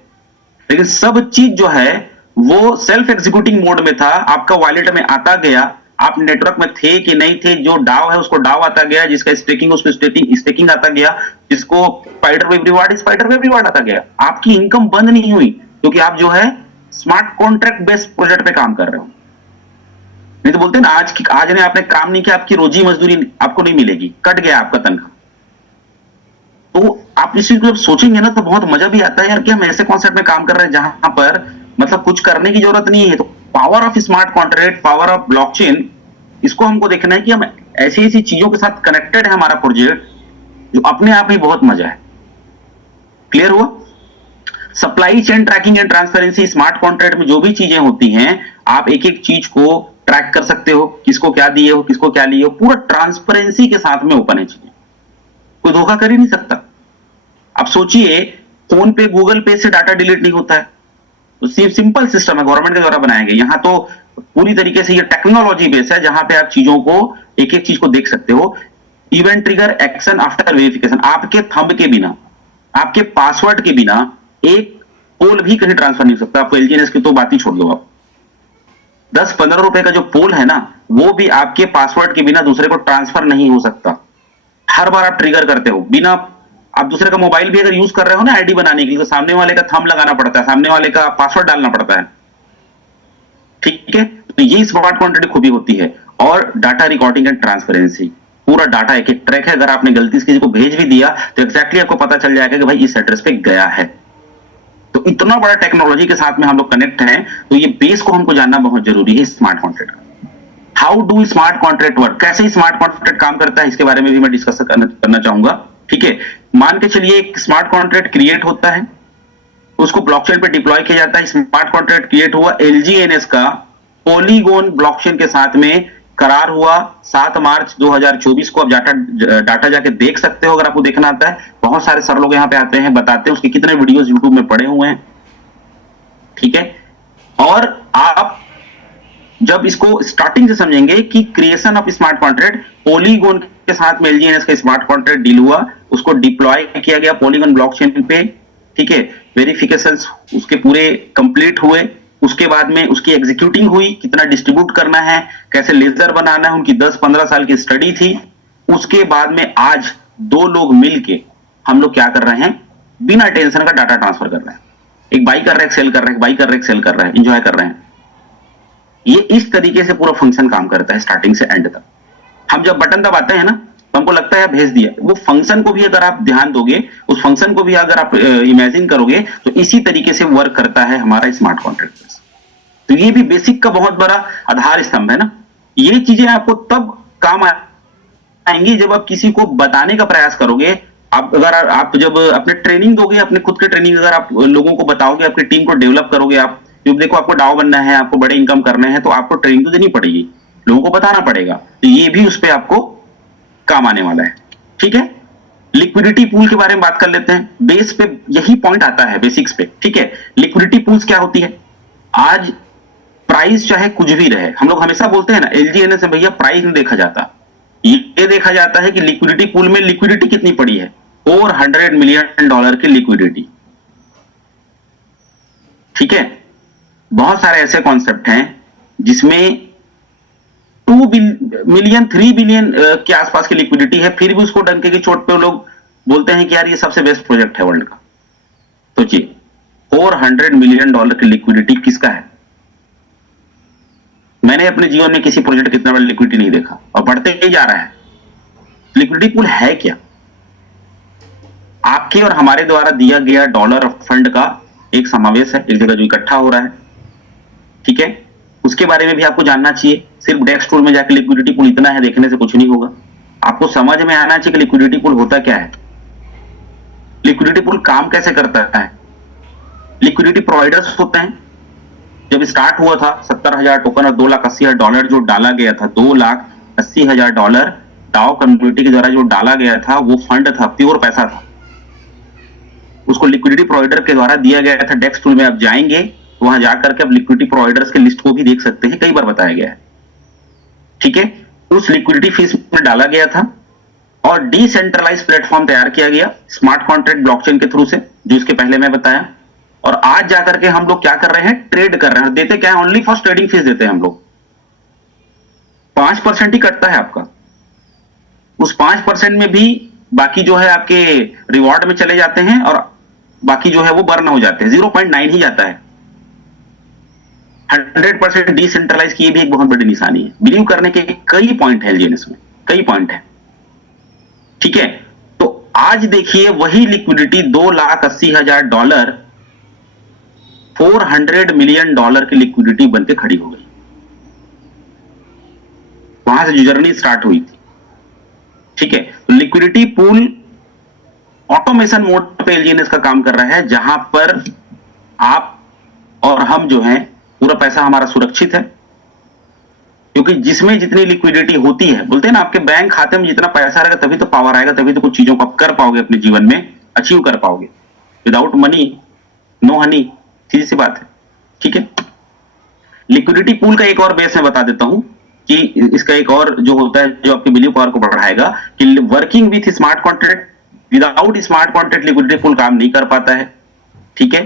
लेकिन सब चीज जो है वो सेल्फ एग्जीक्यूटिंग मोड में था, आपका वॉलेट में आता गया, आप नेटवर्क में थे कि नहीं थे, जो डाव है उसको डाव आता गया, जिसका स्टेकिंग उसको स्टेकिंग आता गया, जिसको स्पाइडर वेव रिवार्ड आता गया। आपकी इनकम बंद नहीं हुई, क्योंकि आप जो है स्मार्ट कॉन्ट्रैक्ट बेस्ड प्रोजेक्ट पे काम कर रहे हो। नहीं तो बोलते हैं ना, आज ने आपने काम नहीं किया, आपकी रोजी मजदूरी आपको नहीं मिलेगी, कट गया आपका तनख्वाह। तो आप इस चीज को जब सोचेंगे ना, तो बहुत मजा भी आता है यार कि हम ऐसे कॉन्सेप्ट में काम कर रहे हैं जहां पर मतलब कुछ करने की जरूरत नहीं है। तो power of smart contract, power of blockchain, इसको हमको देखना है कि हम ऐसी ऐसी चीजों के साथ कनेक्टेड है हमारा प्रोजेक्ट, जो अपने आप ही बहुत मजा है। क्लियर हुआ? Supply chain tracking and transparency, smart contract में जो भी चीजें होती हैं, आप एक एक चीज को ट्रैक कर सकते हो, किसको क्या दिए हो, किसको क्या लिए हो, पूरा ट्रांसपेरेंसी के साथ में ओपन है चीजें, कोई धोखा कर ही नहीं सकता। अब सोचिए, फोन पे गूगल पे से डाटा डिलीट नहीं होता है, तो सिंपल सिस्टम है, गवर्नमेंट के द्वारा बनाया गया। यहां तो पूरी तरीके से ये टेक्नोलॉजी बेस है, जहां पे आप चीजों को एक एक चीज को देख सकते हो। Event trigger action after verification, आपके थंब के बिना, आपके पासवर्ड के बिना एक पोल भी कहीं ट्रांसफर नहीं हो सकता। आपको एलजीएनएस की तो बात ही छोड़ दो, आप 10-15 रुपए का जो पोल है ना, वो भी आपके पासवर्ड के बिना दूसरे को ट्रांसफर नहीं हो सकता। हर बार आप ट्रिगर करते हो बिना, आप दूसरे का मोबाइल भी अगर यूज कर रहे हो ना आईडी बनाने के लिए, तो सामने वाले का थंब लगाना पड़ता है, सामने वाले का पासवर्ड डालना पड़ता है, ठीक है। तो ये स्मार्ट कॉन्ट्रैक्ट की खूबी होती है। और डाटा रिकॉर्डिंग एंड ट्रांसपेरेंसी, पूरा डाटा एक एक ट्रैक है। अगर आपने गलती से किसी को भेज भी दिया तो एक्जैक्टली आपको पता चल जाएगा कि भाई इस एड्रेस पे गया है। तो इतना बड़ा टेक्नोलॉजी के साथ में हम लोग कनेक्ट हैं, तो ये बेस को हमको जानना बहुत जरूरी है स्मार्ट कॉन्ट्रैक्ट का। How do smart contract work, कैसे स्मार्ट कॉन्ट्रैक्ट काम करता है, इसके बारे में भी मैं डिस्कस करना चाहूंगा, ठीक है। मान के चलिए एक स्मार्ट कॉन्ट्रैक्ट क्रिएट होता है, उसको ब्लॉकचेन पे डिप्लॉय किया जाता है। स्मार्ट कॉन्ट्रैक्ट क्रिएट हुआ, एलजीएनएस का पॉलीगोन ब्लॉकचेन के साथ में करार हुआ 7 मार्च 2024 को। अब डाटा जाके देख सकते हो अगर आपको देखना आता है। बहुत सारे सर लोग यहाँ पे आते हैं, बताते हैं, उसके कितने वीडियोस यूट्यूब में पड़े हुए हैं, ठीक है। और आप जब इसको स्टार्टिंग से समझेंगे कि creation of smart contract, polygon के साथ में एलजीएनएस का स्मार्ट कॉन्ट्रैक्ट डील हुआ, उसको डिप्लॉय किया गया पॉलीगोन ब्लॉकचेन पे, ठीक है। वेरिफिकेशंस उसके पूरे कंप्लीट हुए, उसके बाद में उसकी एग्जीक्यूटिंग हुई, कितना डिस्ट्रीब्यूट करना है, कैसे लेजर बनाना है, उनकी 10-15 साल की स्टडी थी। उसके बाद में आज 2 लोग मिलके हम लोग क्या कर रहे हैं, बिना टेंशन का डाटा ट्रांसफर कर रहा है। एक बाई कर रहा है, एक सेल कर रहा है, एक बाई कर रहा है, एक सेल कर रहा है, एंजॉय कर रहे हैं। ये इस तरीके से पूरा फंक्शन काम करता है स्टार्टिंग से एंड तक। हम जब बटन दबाते हैं ना तो हमको लगता है भेज दिया, वो फंक्शन को भी अगर आप ध्यान दोगे, उस फंक्शन को भी अगर आप इमेजिन करोगे तो इसी तरीके से वर्क करता है हमारा स्मार्ट कॉन्ट्रैक्ट। तो ये भी बेसिक का बहुत बड़ा आधार स्तंभ है ना। ये चीजें आपको तब काम आएंगी जब आप किसी को बताने का प्रयास करोगे। आप जब अपने ट्रेनिंग दोगे, अपने खुद के ट्रेनिंग अगर आप लोगों को बताओगे, अपनी टीम को डेवलप करोगे, आप देखो आपको डाउ बनना है, आपको बड़े इनकम करने हैं, तो आपको ट्रेनिंग तो देनी पड़ेगी, लोगों को बताना पड़ेगा। तो ये भी उस पर आपको काम आने वाला है। ठीक है, लिक्विडिटी पूल के बारे में बात कर लेते हैं। बेस पे यही पॉइंट आता है, बेसिक्स पे। ठीक है, लिक्विडिटी पूल्स क्या होती है? आज प्राइस चाहे कुछ भी रहे, हम लोग हमेशा बोलते हैं ना एलजीएनएस में भैया प्राइस नहीं देखा जाता, ये देखा जाता है कि लिक्विडिटी पूल में लिक्विडिटी कितनी पड़ी है। $400 मिलियन की लिक्विडिटी। ठीक है, बहुत सारे ऐसे कॉन्सेप्ट हैं जिसमें 2 मिलियन 3 बिलियन के आसपास की लिक्विडिटी है, फिर भी उसको डंके की चोट पे लोग बोलते हैं कि यार ये सबसे बेस्ट प्रोजेक्ट है वर्ल्ड का। सोचिए, $400 मिलियन की लिक्विडिटी किसका है? मैंने अपने जीवन में किसी प्रोजेक्ट का इतना बड़ा लिक्विडिटी नहीं देखा, और बढ़ते ही जा रहा है। लिक्विडिटी पूल है क्या? आपके और हमारे द्वारा दिया गया डॉलर फंड का एक समावेश है, एक जगह जो इकट्ठा हो रहा है। ठीक है, उसके बारे में भी आपको जानना चाहिए। सिर्फ डेस्क टूल में जाकर लिक्विडिटी पूल इतना है देखने से कुछ नहीं होगा, आपको समझ में आना चाहिए कि लिक्विडिटी पूल होता क्या है, लिक्विडिटी पूल काम कैसे करता है। लिक्विडिटी प्रोवाइडर्स होते हैं। जब स्टार्ट हुआ था 70,000 टोकन और $2,80,000 जो डाला गया था, $2,80,000 डाओ कम्युनिटी के द्वारा जो डाला गया था, वो फंड था, प्योर पैसा था। उसको लिक्विडिटी प्रोवाइडर के द्वारा दिया गया था। डेस्क टूल में आप जाएंगे तो वहां जाकर के आप लिक्विडिटी प्रोवाइडर्स के लिस्ट को भी देख सकते हैं, कई बार बताया गया है। ठीक है, उस लिक्विडिटी फीस में डाला गया था और डिसेंट्रलाइज प्लेटफॉर्म तैयार किया गया स्मार्ट कॉन्ट्रैक्ट ब्लॉकचेन के थ्रू से, जो इसके पहले मैं बताया। और आज जाकर के हम लोग क्या कर रहे हैं, ट्रेड कर रहे हैं। देते क्या है, ओनली फॉर ट्रेडिंग फीस देते हैं हम लोग। 5% ही कटता है आपका। उस 5% में भी बाकी जो है आपके रिवॉर्ड में चले जाते हैं और बाकी जो है वो बर्न हो जाते हैं, 0.9 ही जाता है। 100% डिसेंट्रलाइज की भी एक बहुत बड़ी निशानी है। बिलीव करने के कई पॉइंट है एलजीएनएस में, कई पॉइंट है। ठीक है, तो आज देखिए वही लिक्विडिटी $2,80,000 $400 मिलियन की लिक्विडिटी बनके खड़ी हो गई। वहां से जो जर्नी स्टार्ट हुई थी। ठीक है, तो लिक्विडिटी पूल ऑटोमेशन मोड पे एलजीएनएस का काम कर रहा है, जहां पर आप और हम जो हैं पूरा पैसा हमारा सुरक्षित है, क्योंकि जिसमें जितनी लिक्विडिटी होती है, बोलते हैं ना आपके बैंक खाते में जितना पैसा रहेगा तभी तो पावर आएगा, तभी तो कुछ चीजों को आप कर पाओगे, अपने जीवन में अचीव कर पाओगे। विदाउट मनी नो हनी, सीधी सी बात है। ठीक है, लिक्विडिटी पूल का एक और बेस मैं बता देता हूं कि इसका एक और जो होता है जो आपकी बिलीव पावर को बढ़ाएगा, कि working with smart contract, without smart contract liquidity pool काम नहीं कर पाता है। ठीक है,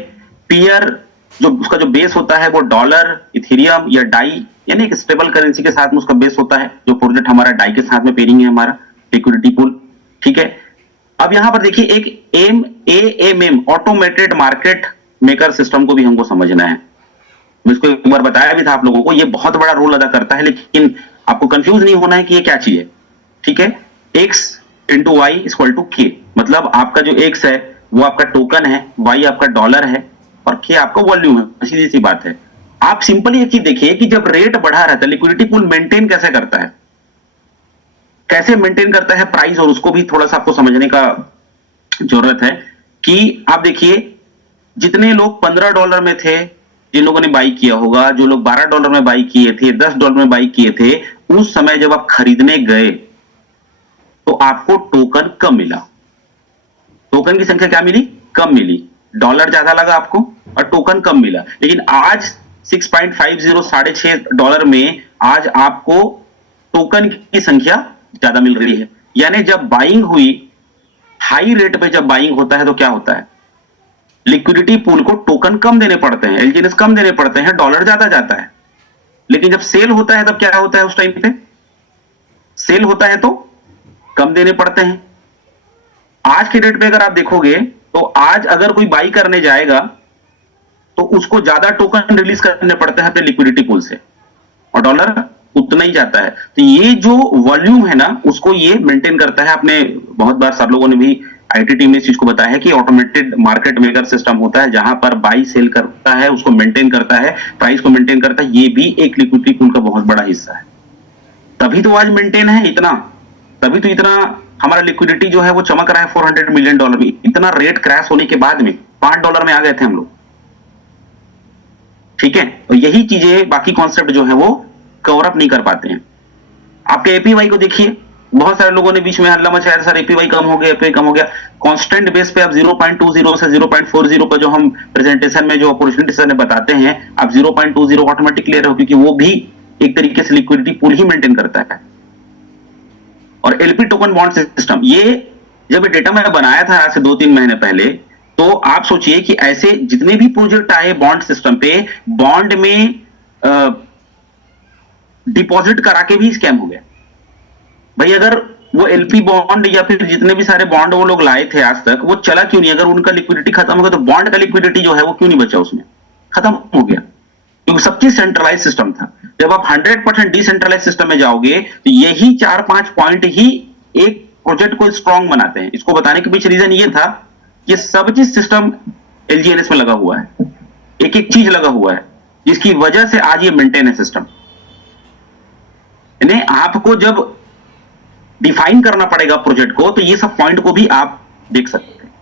पीयर जो उसका जो बेस होता है वो डॉलर, इथेरियम या डाई, यानी एक स्टेबल करेंसी के साथ में उसका बेस होता है। जो प्रोजेक्ट हमारा डाई के साथ में पेयरिंग है हमारा लिक्विडिटी पूल। ठीक है, अब यहां पर देखिए एक AMM automated market maker system को भी हमको समझना है। मैं इसको एक बार बताया भी था आप लोगों को, ये बहुत बड़ा रोल अदा करता है, लेकिन आपको कंफ्यूज नहीं होना है कि ये क्या चीज है। ठीक है, X × Y = K, मतलब आपका जो X है वो आपका टोकन है, Y आपका डॉलर है और K आपका वॉल्यूम है। सीधी सी बात है। आप सिंपली एक चीज देखिए कि जब रेट बढ़ा रहता है, लिक्विडिटी पूल मेंटेन कैसे करता है, कैसे मेंटेन करता है प्राइस, और उसको भी थोड़ा सा आपको समझने का जरूरत है। कि आप देखिए जितने लोग $15 में थे, जिन लोगों ने बाई किया होगा, जो लोग $12 में बाई किए थे, $10 में बाई किए थे, उस समय जब आप खरीदने गए तो आपको टोकन कम मिला। टोकन की संख्या क्या मिली? कम मिली। डॉलर ज्यादा लगा आपको और टोकन कम मिला। लेकिन आज 6.50 $6.5 में आज आपको टोकन की संख्या ज्यादा मिल रही है। यानी जब बाइंग हुई, हाई रेट पे जब बाइंग होता है तो क्या होता है, लिक्विडिटी पूल को टोकन कम देने पड़ते हैं, एलजीएनएस कम देने पड़ते हैं, डॉलर ज्यादा जाता है। लेकिन जब सेल होता है तब क्या होता है, उस टाइम पे सेल होता है तो कम देने पड़ते हैं। आज के डेट पे अगर आप देखोगे तो आज अगर कोई बाई करने जाएगा तो उसको ज्यादा टोकन रिलीज करने पड़ते हैं अपने लिक्विडिटी पूल से, और डॉलर उतना ही जाता है। तो ये जो वॉल्यूम है ना, उसको ये मेंटेन करता है। आपने बहुत बार सब लोगों ने भी, आईटी टीम ने इस चीज को बताया है कि ऑटोमेटेड मार्केट मेकर सिस्टम होता है, जहां पर बाई सेल करता है, उसको मेंटेन करता है, प्राइस को मेंटेन करता है। ये भी एक लिक्विडिटी पूल का बहुत बड़ा हिस्सा है। तभी तो आज मेंटेन है इतना, तभी तो इतना हमारा लिक्विडिटी जो है वो चमक रहा है $400 मिलियन में। इतना रेट क्रैश होने के बाद में $5 में आ गए थे हम लोग, ठीक है। तो यही चीजें, बाकी कॉन्सेप्ट जो है वो कवर अप नहीं कर पाते हैं। आपके एपीवाई को देखिए, बहुत सारे लोगों ने बीच में हल्ला मचाया, सर एपीवाई कम हो गया, एपीवाई कम हो गया। कांस्टेंट बेस पे आप 0.20 से 0.40 का जो हम प्रेजेंटेशन में जो अपॉर्चुनिटी सर ने बताते हैं, आप 0.20 ऑटोमेटिक ले रहे हो, क्योंकि वो भी एक तरीके से लिक्विडिटी पूल ही मेंटेन करता है। और एलपी टोकन बॉन्ड सिस्टम, ये जब ये डेटा मैंने बनाया था आज से 2-3 महीने पहले, तो आप सोचिए कि ऐसे जितने भी प्रोजेक्ट आए बॉन्ड सिस्टम पे, बॉन्ड में डिपॉजिट करा के भी स्कैम हो गया। भाई अगर वो एलपी बॉन्ड या फिर जितने भी सारे बॉन्ड वो लोग लाए थे आज तक, वो चला क्यों नहीं? अगर उनका लिक्विडिटी खत्म हो गया तो बॉन्ड का लिक्विडिटी जो है वो क्यों नहीं बचा? उसमें खत्म हो गया, क्योंकि सब चीज सेंट्रलाइज सिस्टम था। जब आप 100% डिसेंट्रलाइज सिस्टम में जाओगे तो यही 4-5 पॉइंट ही एक प्रोजेक्ट को स्ट्रांग बनाते हैं। इसको बताने के पीछे रीजन ये था कि सब चीज सिस्टम एलजीएनएस में लगा हुआ है, एक एक चीज लगा हुआ है, जिसकी वजह से आज ये मेंटेन है सिस्टम। यानी आपको जब डिफाइन करना पड़ेगा प्रोजेक्ट को, तो ये सब पॉइंट को भी आप देख सकते हैं,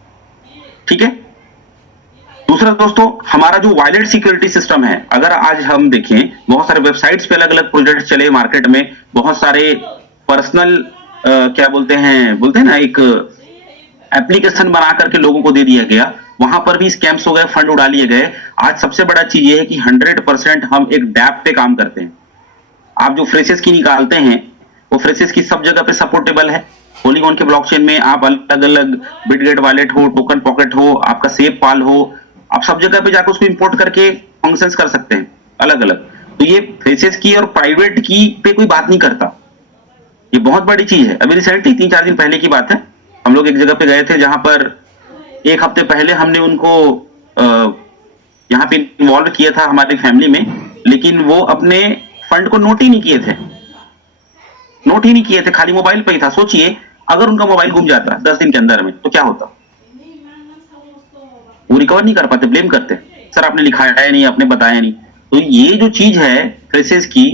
ठीक है। दूसरा दोस्तों, हमारा जो वॉलेट सिक्योरिटी सिस्टम है, अगर आज हम देखें, बहुत सारे वेबसाइट्स पे अलग अलग प्रोजेक्ट चले मार्केट में, बहुत सारे पर्सनल क्या बोलते हैं ना, एक एप्लीकेशन बना करके लोगों को दे दिया गया, वहां पर भी स्कैम्स हो गए, फंड उड़ा लिए गए। आज सबसे बड़ा चीज ये है कि 100% हम एक डैप पे काम करते हैं। आप जो फ्रेशेस की निकालते हैं, वो फ्रेशेस की सब जगह पे सपोर्टेबल है। पॉलीगॉन के ब्लॉकचेन में आप अलग अलग बिटगेट वॉलेट हो, टोकन पॉकेट हो, आपका सेफ पाल हो, आप सब जगह पे जाकर उसको इंपोर्ट करके फंक्शंस कर सकते हैं अलग अलग। तो ये फ्रेशेस की और प्राइवेट की पे कोई बात नहीं करता, ये बहुत बड़ी चीज है। अभी रिसेंटली 3-4 दिन पहले की बात है, हम लोग एक जगह पे गए थे, जहां पर एक हफ्ते पहले हमने उनको यहाँ पे इन्वॉल्व किया था हमारी फैमिली में, लेकिन वो अपने फंड को नोट ही नहीं किए थे, खाली मोबाइल पे ही था। सोचिए अगर उनका मोबाइल गुम जाता 10 दिन के अंदर में तो क्या होता? वो रिकवर नहीं कर पाते, ब्लेम करते, सर आपने लिखाया नहीं, आपने बताया नहीं। तो ये जो चीज है फ्रेशेस की,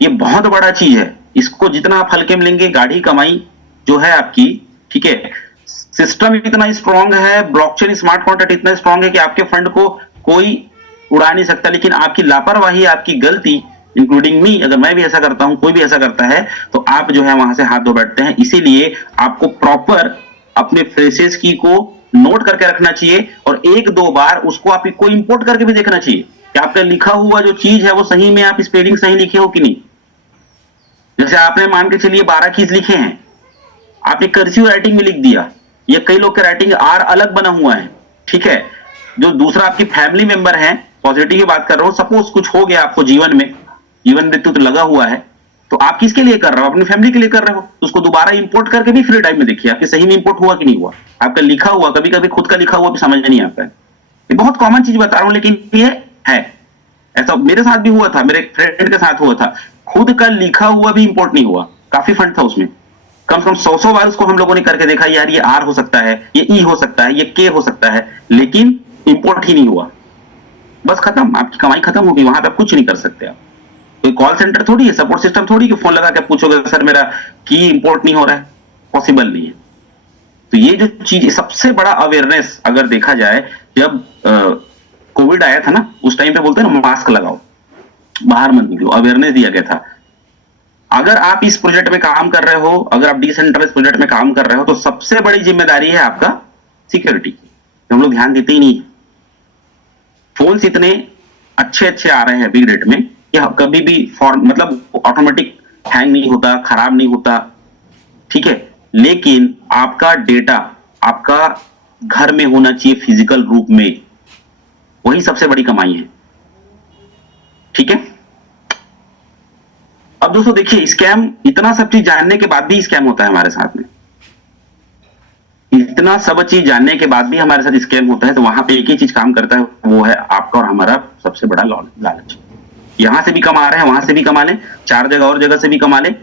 ये बहुत बड़ा चीज है। इसको जितना आप हल्के में लेंगे, गाढ़ी कमाई जो है आपकी, ठीक है। सिस्टम इतना स्ट्रांग है, ब्लॉकचेन स्मार्ट कॉन्ट्रैक्ट इतना स्ट्रांग है कि आपके फंड को कोई उड़ा नहीं सकता। लेकिन आपकी लापरवाही, आपकी गलती, इंक्लूडिंग मी, अगर मैं भी ऐसा करता हूं, कोई भी ऐसा करता है, तो आप जो है वहां से हाथ धो बैठते हैं। इसीलिए आपको प्रॉपर अपने फ्रेशेस की को नोट करके रखना चाहिए, और 1-2 बार उसको आपको इंपोर्ट करके भी देखना चाहिए कि आपका लिखा हुआ जो चीज है वो सही में आप स्पेलिंग सही लिखे हो कि नहीं। जैसे आपने मान के चलिए 12 कीज लिखे हैं, आपने कर्सिव राइटिंग में लिख दिया, ये कई लोग का राइटिंग आर अलग बना हुआ है, ठीक है। जो दूसरा आपकी फैमिली मेंबर है, पॉजिटिव की बात कर रहा हूं, सपोज कुछ हो गया आपको जीवन में, जीवन मृत्यु तो लगा हुआ है, तो आप किसके लिए कर रहे हो? अपनी फैमिली के लिए कर रहे हो। तो उसको दोबारा इंपोर्ट करके भी फ्री टाइम में देखिए आपके सही में इंपोर्ट हुआ कि नहीं हुआ। आपका लिखा हुआ, कभी कभी खुद का लिखा हुआ भी समझ नहीं आता है। ये बहुत कॉमन चीज बता रहा हूं, लेकिन ये है, ऐसा मेरे साथ भी हुआ था, मेरे एक फ्रेंड के साथ हुआ था। खुद का लिखा हुआ भी इंपोर्ट नहीं हुआ, काफी फंड था उसमें, कम से कम 100 बार उसको हम लोगों ने करके देखा, यार ये आर हो सकता है, ये ई हो सकता है, ये के हो सकता है, लेकिन इंपोर्ट ही नहीं हुआ। बस खत्म, आपकी कमाई खत्म होगी, वहां पे आप कुछ नहीं कर सकते। आप कोई कॉल सेंटर थोड़ी है, सपोर्ट सिस्टम थोड़ी कि फोन लगा के पूछोगे सर मेरा की इंपोर्ट नहीं हो रहा है, पॉसिबल नहीं है। तो ये जो चीज, सबसे बड़ा अवेयरनेस अगर देखा जाए, जब कोविड आया था ना, उस टाइम पे बोलते हैं ना मास्क लगाओ, बाहर मत निकलो, अवेयरनेस दिया गया था। अगर आप इस प्रोजेक्ट में काम कर रहे हो, अगर आप डिसेंट्रलाइज प्रोजेक्ट में काम कर रहे हो, तो सबसे बड़ी जिम्मेदारी है आपका सिक्योरिटी की, हम लोग ध्यान देते ही नहीं। फोन्स इतने अच्छे आ रहे हैं बिग रेट में कि कभी भी मतलब ऑटोमेटिक हैंग नहीं होता, खराब नहीं होता, ठीक है। लेकिन आपका डेटा आपका घर में होना चाहिए फिजिकल रूप में, वही सबसे बड़ी कमाई है, ठीक है। अब दोस्तों देखिए, स्कैम, इतना सब चीज जानने के बाद भी स्कैम होता है हमारे साथ में। इतना सब चीज जानने के बाद भी हमारे साथ स्कैम होता है, तो वहां पे एक ही चीज काम करता है, वो है आपका और हमारा सबसे बड़ा लालच। यहां से भी कमा रहे हैं, वहां से भी कमा लें, 4 जगह और जगह से भी कमा लें,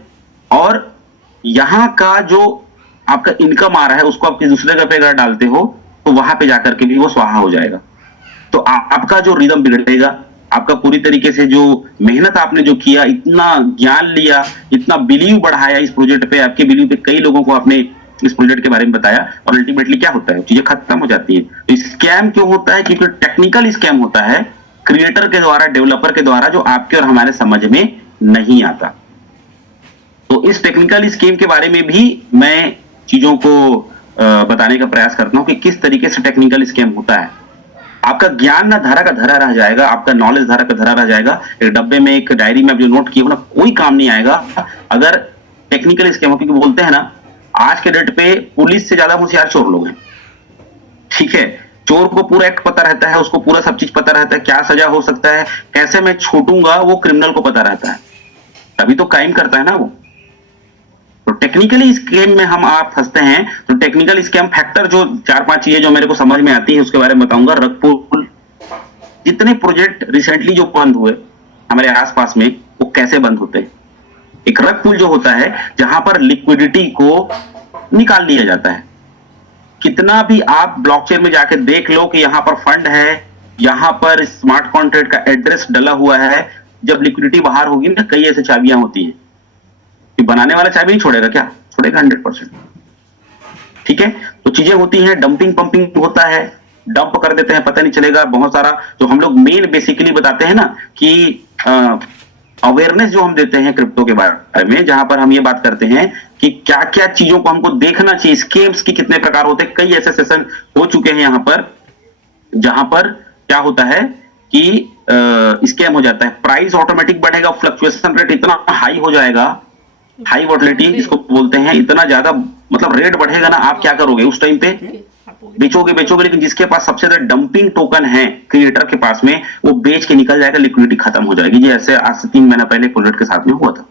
और यहाँ का जो आपका इनकम आ रहा है उसको आप किसी दूसरे जगह पे अगर डालते हो तो वहां पे जाकर के भी वो स्वाहा हो जाएगा। तो आपका जो रिदम बिगड़ेगा, आपका पूरी तरीके से जो मेहनत आपने जो किया, इतना ज्ञान लिया, इतना बिलीव बढ़ाया इस प्रोजेक्ट पे, आपके बिलीव पे कई लोगों को आपने इस प्रोजेक्ट के बारे में बताया, और अल्टीमेटली क्या होता है, चीजें खत्म हो जाती है। तो स्कैम क्यों होता है? क्योंकि टेक्निकल स्कैम होता है क्रिएटर के द्वारा, डेवलपर के द्वारा, जो आपके और हमारे समझ में नहीं आता। तो इस टेक्निकल स्कीम के बारे में भी मैं चीजों को बताने का प्रयास करता हूं कि किस तरीके से टेक्निकल स्कीम होता है। आपका ज्ञान ना धरा का धरा रह जाएगा, आपका नॉलेज धरा का धरा रह जाएगा। एक डब्बे में, एक डायरी में आप जो नोट किए हो ना, कोई काम नहीं आएगा अगर टेक्निकल स्कीम हो। क्योंकि बोलते हैं ना, आज के डेट पे पुलिस से ज्यादा होशियार चोर लोग हैं। ठीक है, चोर को पूरा एक्ट पता रहता है, उसको पूरा सब चीज पता रहता है, क्या सजा हो सकता है, कैसे मैं छूटूंगा, वो क्रिमिनल को पता रहता है, तभी तो क्राइम करता है ना वो। तो टेक्निकली स्कैम में हम आप फंसते हैं। तो टेक्निकल स्कैम फैक्टर जो 4-5 चीजें जो मेरे को समझ में आती है उसके बारे में बताऊंगा। रग पुल, जितने प्रोजेक्ट रिसेंटली जो बंद हुए हमारे आसपास में, वो कैसे बंद होते हैं। एक रग पुल जो होता है जहां पर लिक्विडिटी को निकाल लिया जाता है। कितना भी आप ब्लॉकचेन में जाके देख लो कि यहां पर फंड है, यहां पर स्मार्ट कॉन्ट्रैक्ट का एड्रेस डला हुआ है, जब लिक्विडिटी बाहर होगी ना, कई ऐसे चाबियां होती है कि बनाने वाला चाबी नहीं छोड़ेगा, क्या छोड़ेगा? 100%। ठीक है, तो चीजें होती हैं, डंपिंग पंपिंग होता है, डंप कर देते हैं, पता नहीं चलेगा। बहुत सारा जो हम लोग मेन बेसिकली बताते हैं ना कि अवेयरनेस जो हम देते हैं क्रिप्टो के बारे में, जहां पर हम ये बात करते हैं कि क्या क्या चीजों को हमको देखना चाहिए, स्कैम्स की कितने प्रकार होते हैं। कई ऐसे सेशन हो चुके हैं यहां पर जहां पर क्या होता है कि स्कैम हो जाता है, प्राइस ऑटोमेटिक बढ़ेगा, फ्लक्चुएशन रेट इतना हाई हो जाएगा, हाई वॉलेटिलिटी इसको बोलते हैं, इतना ज्यादा मतलब रेट बढ़ेगा ना, आप क्या करोगे उस टाइम पे? बेचोगे। लेकिन जिसके पास सबसे ज्यादा डंपिंग टोकन है क्रिएटर के पास में, वो बेच के निकल जाएगा, लिक्विडिटी खत्म हो जाएगी। जैसे आज से 3 महीना पहले प्रोजेक्ट के साथ में हुआ था,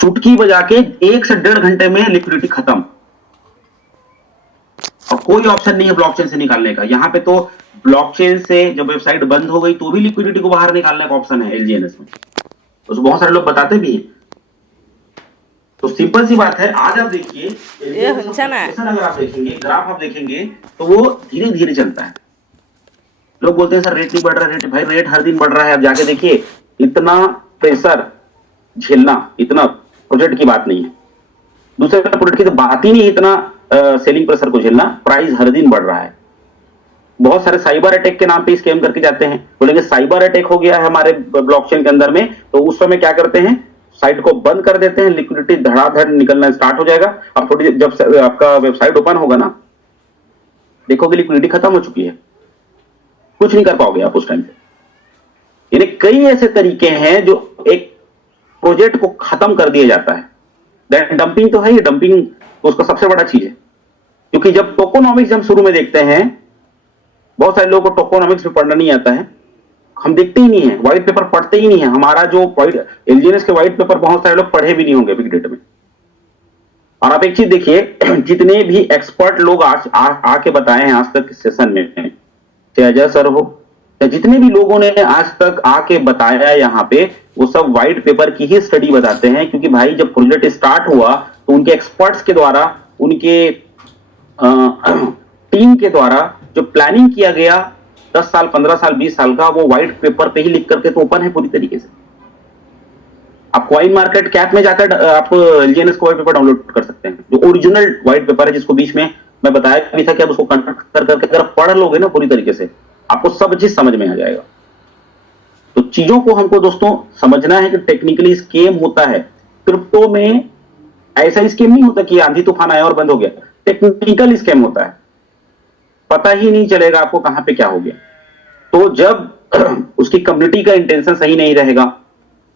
चुटकी बजा के 1 से 1.5 घंटे में लिक्विडिटी खत्म, और कोई ऑप्शन नहीं है ब्लॉकचेन से निकालने का। यहाँ पे तो ब्लॉकचेन से जब वेबसाइट बंद हो गई तो भी लिक्विडिटी को बाहर निकालने का ऑप्शन है एलजीएनएस में, तो बहुत सारे लोग बताते भी हैं। तो सिंपल सी बात है, आज आप देखिए अगर आप देखेंगे ग्राफ, आप देखेंगे तो वो धीरे धीरे चलता है। लोग बोलते हैं सर रेट नहीं बढ़ रहा, रेट भाई रेट हर दिन बढ़ रहा है। आप जाके देखिए, इतना प्रेशर झेलना इतना प्रोजेक्ट की बात नहीं है, दूसरे प्रोजेक्ट की तो बात ही नहीं, इतना सेलिंग प्रेशर को झेलना, प्राइस हर दिन बढ़ रहा है। बहुत सारे साइबर अटैक के नाम पे स्कैम करके जाते हैं, बोलेंगे साइबर अटैक हो गया है हमारे ब्लॉकचेन के अंदर में, तो उस समय क्या करते हैं, साइट को बंद कर देते हैं, लिक्विडिटी धड़ाधड़ निकलना स्टार्ट हो जाएगा। अब थोड़ी जब आपका वेबसाइट ओपन होगा ना, देखोगे लिक्विडिटी खत्म हो चुकी है, कुछ नहीं कर पाओगे आप उस टाइम पे। यानी कई ऐसे तरीके हैं जो एक प्रोजेक्ट को खत्म कर दिया जाता है। डंपिंग तो है, ये डंपिंग तो उसका सबसे बड़ा चीज है। क्योंकि जब टोकोनॉमिक्स हम शुरू में देखते हैं, बहुत सारे लोगों को टोकोनॉमिक्स में पढ़ना नहीं आता है, हम देखते ही नहीं है, व्हाइट पेपर पढ़ते ही नहीं है। हमारा जो एलजीएनएस के व्हाइट पेपर बहुत सारे लोग पढ़े भी नहीं होंगे बिग डेटा में। और आप एक चीज देखिए, जितने भी एक्सपर्ट लोग आके बताए हैं आज तक इस सेशन में, चाहे अजय सर हो, जितने भी लोगों ने आज तक आके बताया यहाँ पे, वो सब व्हाइट पेपर की ही स्टडी बताते हैं। क्योंकि भाई जब प्रोजेक्ट स्टार्ट हुआ तो उनके एक्सपर्ट्स के द्वारा, उनके टीम के द्वारा जो प्लानिंग किया गया 10 साल, 15 साल, 20 साल का, वो व्हाइट पेपर पे ही लिख करके तो ओपन है पूरी तरीके से। आप कॉइन मार्केट कैप में जाकर आप एलजीएनएस का व्हाइट पेपर डाउनलोड कर सकते हैं, जो ओरिजिनल व्हाइट पेपर है, जिसको बीच में मैं बताया भी था कि आप उसको कंडक्ट कर करके अगर पढ़ लोगे ना पूरी तरीके से, आपको सब चीज समझ में आ जाएगा। तो चीजों को हमको दोस्तों समझना है कि टेक्निकली स्कैम होता है। क्रिप्टो में ऐसा स्कैम नहीं होता कि आंधी तूफान आया और बंद हो गया, टेक्निकल स्कैम होता है, पता ही नहीं चलेगा आपको कहां पे क्या हो गया। तो जब उसकी कम्युनिटी का इंटेंशन सही नहीं रहेगा,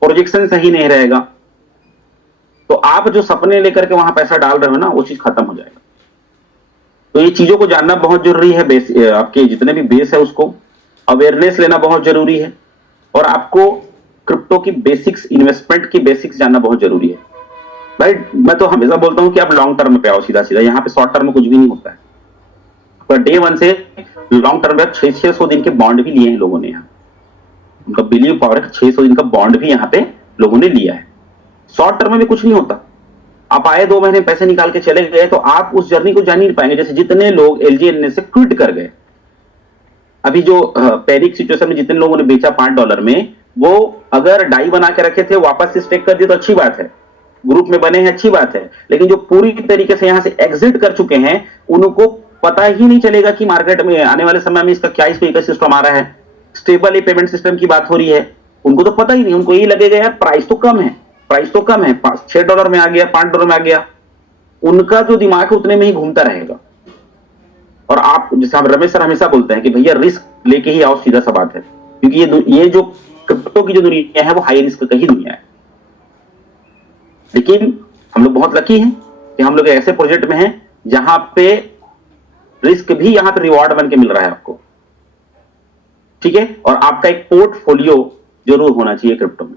प्रोजेक्शन सही नहीं रहेगा, तो आप जो सपने लेकर के वहां पैसा डाल रहे हो ना, वो चीज खत्म हो जाएगा। तो ये चीजों को जानना बहुत जरूरी है, आपके जितने भी बेस है उसको अवेयरनेस लेना बहुत जरूरी है, और आपको क्रिप्टो की बेसिक्स, इन्वेस्टमेंट की बेसिक्स जानना बहुत जरूरी है। भाई मैं तो हमेशा बोलता हूं कि आप लॉन्ग टर्म पे आओ, सीधा सीधा। यहाँ पे शॉर्ट टर्म में कुछ भी नहीं होता है। पर डे वन से लॉन्ग टर्म में 600 दिन के बॉन्ड भी लिए हैं लोगों ने। यहाँ उनका बिलीव पावर है, 600 दिन का बॉन्ड भी यहाँ पे लोगों ने लिया है। शॉर्ट टर्म में भी कुछ नहीं होता। आप आए 2 महीने पैसे निकाल के चले गए तो आप उस जर्नी को जान ही नहीं पाएंगे। जैसे जितने लोग एलजीएनएस से क्विट कर गए, अभी जो पैनिक सिचुएशन में जितने लोगों ने बेचा $5 में, वो अगर डाई बना के रखे थे वापस से स्टेक कर दिए तो अच्छी बात है, ग्रुप में बने हैं अच्छी बात है। लेकिन जो पूरी तरीके से यहां से एग्जिट कर चुके हैं उनको पता ही नहीं चलेगा कि मार्केट में आने वाले समय में इसका क्या इस पे इकोसिस्टम आ रहा है, स्टेबल पेमेंट सिस्टम की बात हो रही है। उनको तो पता ही नहीं, उनको यही लगेगा यार प्राइस तो कम है, प्राइस तो कम है, $6 में आ गया, $5 में आ गया। उनका जो दिमाग है उतने में ही घूमता रहेगा। और आप जैसे हम रमेश सर हमेशा बोलते हैं कि भैया रिस्क लेके ही आओ, सीधा सा बात है। क्योंकि ये जो क्रिप्टो की जो दुनिया है वो हाई रिस्क का ही दुनिया है। लेकिन हम लोग बहुत लकी हैं कि हम लोग ऐसे प्रोजेक्ट में हैं जहां पे रिस्क भी यहां पे रिवॉर्ड बन के मिल रहा है आपको, ठीक है। और आपका एक पोर्टफोलियो जरूर होना चाहिए क्रिप्टो में।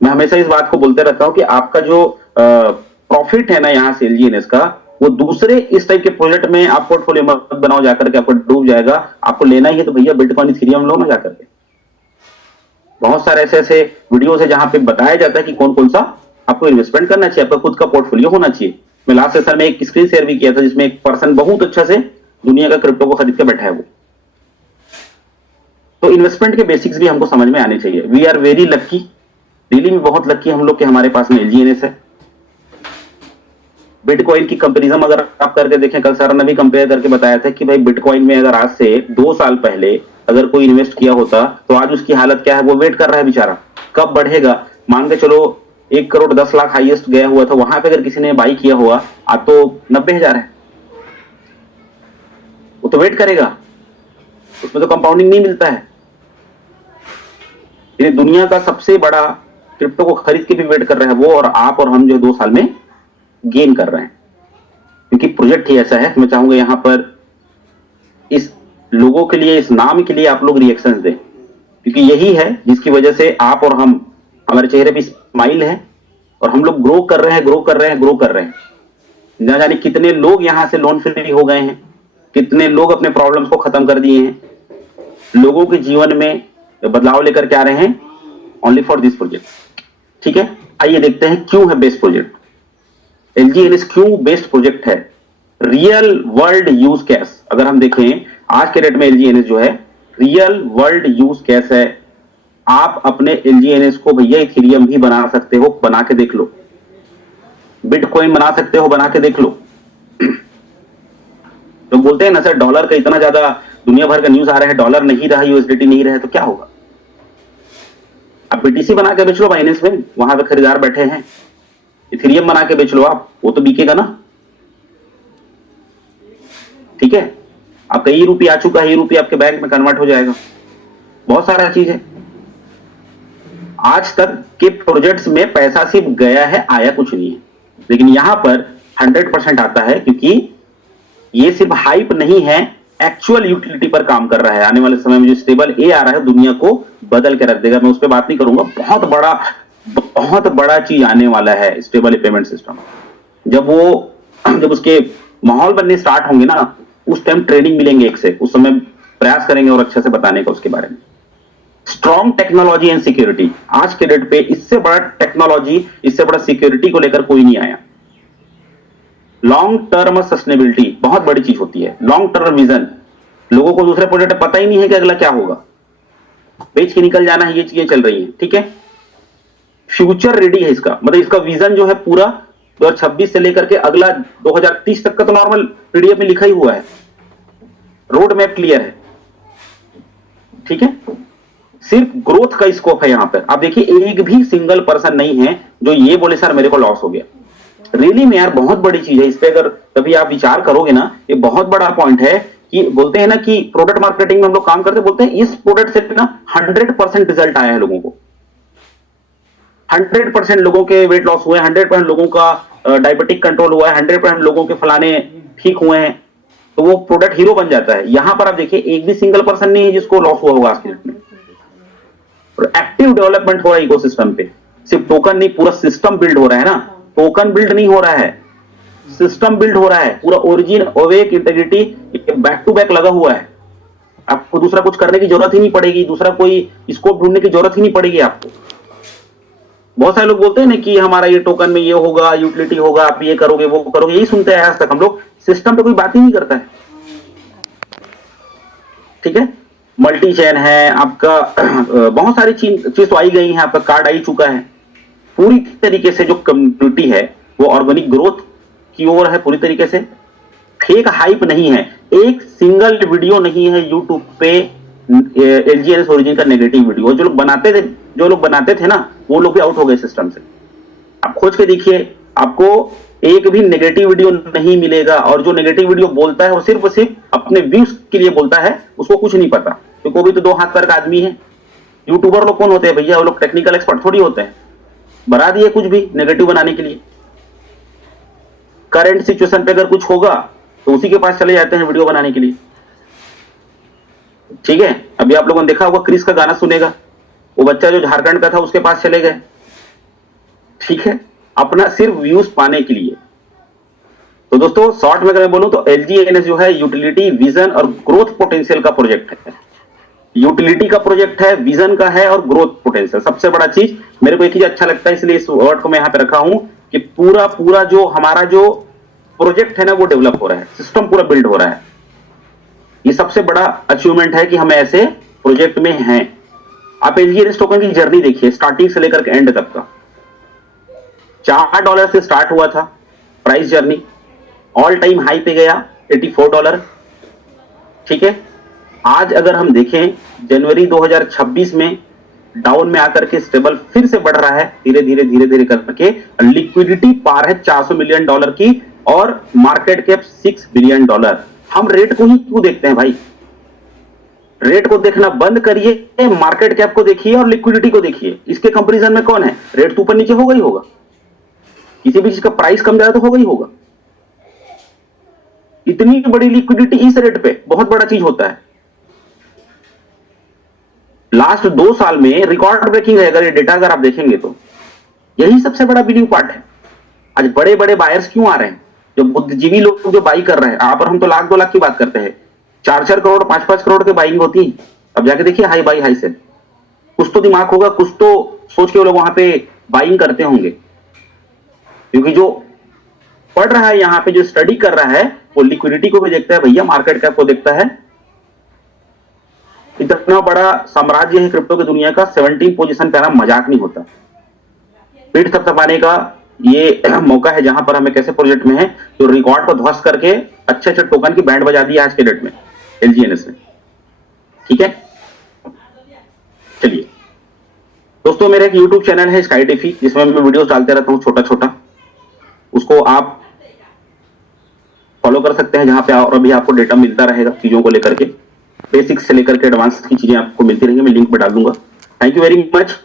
मैं हमेशा इस बात को बोलते रहता हूं कि आपका जो प्रॉफिट है ना यहां से एलजीएनएस का, वो दूसरे इस टाइप के प्रोजेक्ट में आप पोर्टफोलियो मत बनाओ जाकर के, आपको डूब जाएगा। आपको लेना ही है तो भैया बिटकॉइन इथेरियम लो ना जाकर के। बहुत सारे ऐसे वीडियोस है जहां पे बताया जाता है कि कौन कौन सा आपको इन्वेस्टमेंट करना चाहिए, आपका खुद का पोर्टफोलियो होना चाहिए। मैं लास्ट सेशन में एक स्क्रीन शेयर भी किया था जिसमें एक पर्सन बहुत अच्छा से दुनिया का क्रिप्टो को खरीद के बैठा है वो। तो इन्वेस्टमेंट के बेसिक्स भी हमको समझ में आने चाहिए। We are very lucky, really में बहुत लक्की हम लोग के हमारे पास में एलजीएनएस है। बिटकॉइन की कंपैरिजन अगर आप करके देखें, कल सर ने भी कंपेयर करके बताया था कि भाई बिटकॉइन में अगर आज से 2 साल पहले अगर कोई इन्वेस्ट किया होता तो आज उसकी हालत क्या है, वो वेट कर रहा है बेचारा कब बढ़ेगा। मान के चलो 1 करोड़ 10 लाख हाईएस्ट गया हुआ था, वहां पे अगर किसी ने बाई किया हुआ आज तो 90,000 है, वो तो वेट करेगा, उसमें तो कंपाउंडिंग नहीं मिलता है। ये दुनिया का सबसे बड़ा क्रिप्टो को खरीद के भी वेट कर रहा है वो, और आप और हम जो 2 साल में गेन कर रहे हैं। क्योंकि प्रोजेक्ट ही ऐसा है। मैं चाहूंगा यहां पर इस लोगों के लिए, इस नाम के लिए आप लोग रिएक्शंस दें, क्योंकि यही है जिसकी वजह से आप और हम, हमारे चेहरे पे स्माइल है और हम लोग ग्रो कर रहे हैं, ग्रो कर रहे हैं, ग्रो कर रहे हैं। न जाने कितने लोग यहां से लोन फ्री हो गए हैं, कितने लोग अपने प्रॉब्लम्स को खत्म कर दिए हैं, लोगों के जीवन में बदलाव लेकर के आ रहे हैं ओनली फॉर दिस प्रोजेक्ट। ठीक है, आइए देखते हैं क्यों है बेस्ट प्रोजेक्ट। एलजीएनएस क्यों बेस्ट प्रोजेक्ट है। रियल वर्ल्ड यूज केस अगर हम देखें आज के डेट में, एलजीएनएस जो है रियल वर्ल्ड यूज केस है। आप अपने एलजीएनएस को भैया इथेरियम भी बना सकते हो, बना के देख लो। बिटकॉइन बना सकते हो, बना के देख लो। लोग बोलते हैं ना सर डॉलर का इतना ज्यादा दुनिया भर का न्यूज आ रहा है, डॉलर नहीं रहा, यूएसडीटी नहीं रहा, तो क्या होगा। आप बीटीसी बना के बेच लो बाइनेंस में, वहां पे खरीदार बैठे हैं। इथेरियम बना के बेच लो आप, वो तो बिकेगा ना। ठीक है, आपका ई रूपी आ चुका है, ई रूपी आपके बैंक में कन्वर्ट हो जाएगा। बहुत सारा चीज है। आज तक के प्रोजेक्ट्स में पैसा सिर्फ गया है, आया कुछ नहीं है। लेकिन यहां पर 100% आता है, क्योंकि ये सिर्फ हाइप नहीं है, एक्चुअल यूटिलिटी पर काम कर रहा है। आने वाले समय में जो स्टेबल ए आ रहा है दुनिया को बदल के रख देगा। मैं उस पर बात नहीं करूंगा। बहुत बड़ा चीज आने वाला है स्टेबल पेमेंट सिस्टम। जब उसके माहौल बनने स्टार्ट होंगे ना, उस टाइम ट्रेनिंग मिलेंगे एक से, उस समय प्रयास करेंगे और अच्छे से बताने का उसके बारे में। स्ट्रॉन्ग टेक्नोलॉजी एंड सिक्योरिटी, आज के डेट पे इससे बड़ा टेक्नोलॉजी, इससे बड़ा सिक्योरिटी को लेकर कोई नहीं आया। लॉन्ग टर्म सस्टेनेबिलिटी बहुत बड़ी चीज होती है। लॉन्ग टर्म विजन, लोगों को दूसरे प्रोजेक्ट में पता ही नहीं है कि अगला क्या होगा, बेच के निकल जाना है, ये चीजें चल रही हैं। ठीक है, फ्यूचर रेडी है इसका, मतलब इसका विजन जो है पूरा 2026 से लेकर के अगला 2030 तक का तो नॉर्मल पीडीएफ में लिखा ही हुआ है, रोड मैप क्लियर है। ठीक है, सिर्फ ग्रोथ का स्कोप है यहां पर। आप देखिए एक भी सिंगल पर्सन नहीं है जो ये बोले सर मेरे को लॉस हो गया। रियली में यार बहुत बड़ी चीज है। इस पे अगर कभी आप विचार करोगे ना, ये बहुत बड़ा पॉइंट है कि बोलते हैं ना कि प्रोडक्ट मार्केटिंग में हम लोग काम करते, बोलते हैं इस प्रोडक्ट से ना 100% रिजल्ट आया है लोगों को। 100% लोगों के वेट लॉस हुए, 100% लोगों का डायबिटिक कंट्रोल हुआ है, 100% लोगों के फलाने ठीक हुए हैं, तो वो प्रोडक्ट हीरो बन जाता है। यहां पर आप देखिए एक भी सिंगल पर्सन नहीं है जिसको लॉस हुआ होगा आज के डेट में। एक्टिव डेवलपमेंट हो रहा है इकोसिस्टम पे, सिर्फ टोकन नहीं, पूरा सिस्टम बिल्ड हो रहा है ना। टोकन बिल्ड नहीं हो रहा है, सिस्टम बिल्ड हो रहा है, पूरा ओरिजिन, ओवेक, इंटीग्रिटी बैक टू बैक लगा हुआ है। आपको दूसरा कुछ करने की जरूरत ही नहीं पड़ेगी, दूसरा कोई स्कोप ढूंढने की जरूरत ही नहीं पड़ेगी आपको। बहुत सारे लोग बोलते हैं ना कि हमारा ये टोकन में ये होगा, यूटिलिटी होगा, आप ये करोगे वो करोगे, यही सुनते हैं आज तक हम लोग। सिस्टम पे कोई बात ही नहीं करता है। ठीक है, मल्टी चेन है आपका, बहुत सारी चीज तो आई गई है, आपका कार्ड आ ही चुका है। पूरी तरीके से जो कम्युनिटी है वो ऑर्गेनिक ग्रोथ की ओर है पूरी तरीके से। फेक हाइप नहीं है, एक सिंगल वीडियो नहीं है यूट्यूब पे एलजीएनएस ओरिजिन का नेगेटिव वीडियो। जो लोग बनाते थे ना, वो लोग भी आउट हो गए सिस्टम से। आप खोज के देखिए, आपको एक भी नेगेटिव वीडियो नहीं मिलेगा। और जो नेगेटिव वीडियो बोलता है वो सिर्फ अपने व्यूज के लिए बोलता है, उसको कुछ नहीं पता, क्योंकि वो भी तो 2 हाथ पैर का आदमी है। यूट्यूबर लोग कौन होते हैं भैया? वो लोग टेक्निकल एक्सपर्ट थोड़ी होते हैं। बना दिए कुछ भी नेगेटिव बनाने के लिए। करंट सिचुएशन पे अगर कुछ होगा तो उसी के पास चले जाते हैं वीडियो बनाने के लिए। ठीक है, अभी आप लोगों ने देखा होगा, क्रिस का गाना सुनेगा, वो बच्चा जो झारखंड का था उसके पास चले गए। ठीक है, अपना सिर्फ व्यूज पाने के लिए। तो दोस्तों शॉर्ट में अगर मैं बोलूं तो एलजीएनएस जो है यूटिलिटी, विजन और ग्रोथ पोटेंशियल का प्रोजेक्ट है। यूटिलिटी का प्रोजेक्ट है, विजन का है और ग्रोथ पोटेंशियल। सबसे बड़ा चीज मेरे को एक चीज अच्छा लगता है, इसलिए इस वर्ड को मैं यहां पे रखा हूं कि पूरा जो हमारा जो प्रोजेक्ट है ना वो डेवलप हो रहा है, सिस्टम पूरा बिल्ड हो रहा है। ये सबसे बड़ा अचीवमेंट है कि हम ऐसे प्रोजेक्ट में हैं। आप एलजीएनएस टोकन की जर्नी देखिए, स्टार्टिंग से लेकर के एंड तक का। $4 से स्टार्ट हुआ था price journey, all time high पे गया $84। ठीक है, आज अगर हम देखें जनवरी 2026 में डाउन में आकर के स्टेबल फिर से बढ़ रहा है धीरे धीरे करके। लिक्विडिटी पार है $400 मिलियन की और मार्केट कैप $6 बिलियन। हम रेट को ही क्यों देखते हैं भाई? रेट को देखना बंद करिए, मार्केट कैप को देखिए और लिक्विडिटी को देखिए। इसके कंपैरिजन में कौन है? रेट तो ऊपर नीचे होगा ही होगा, किसी भी चीज का प्राइस कम ज्यादा तो होगा ही होगा। इतनी बड़ी लिक्विडिटी इस रेट पे बहुत बड़ा चीज होता है। लास्ट 2 साल में रिकॉर्ड ब्रेकिंग है। अगर ये डेटा अगर आप देखेंगे तो यही सबसे बड़ा बिलीव पार्ट है। आज बड़े बड़े बायर्स क्यों आ रहे हैं? जो बुद्धिजीवी लोग जो बाई कर रहे हैं, आप और हम तो लाख 2 लाख की बात करते हैं, 4-4 करोड़ 5-5 करोड़ के बाइंग होती है। अब जाके देखिए हाई बाई हाई सेल, कुछ तो दिमाग होगा, कुछ तो सोच के वो लोग वहां पे बाइंग करते होंगे। क्योंकि जो पढ़ रहा है यहाँ पे, जो स्टडी कर रहा है, वो लिक्विडिटी को भी देखता है भैया, मार्केट कैप को देखता है। इतना बड़ा साम्राज्य है क्रिप्टो की दुनिया का, 17 पोजीशन पे आना मजाक नहीं होता। पीठ थपथपाने का ये मौका है जहां पर हम एक ऐसे प्रोजेक्ट में है जो रिकॉर्ड को ध्वस्त करके अच्छे टोकन की बैंड बजा दी है आज के डेट में एलजीएनएस ने। ठीक है, चलिए दोस्तों, मेरा एक यूट्यूब चैनल है स्काई डेफी, जिसमें मैं वीडियोस डालते रहता हूं छोटा छोटा। उसको आप फॉलो कर सकते हैं, जहां पे और अभी आपको डेटा मिलता रहेगा चीजों को लेकर के, बेसिक्स से लेकर के एडवांस की चीजें आपको मिलती रहेंगी। मैं लिंक पे डाल दूंगा। Thank you very much.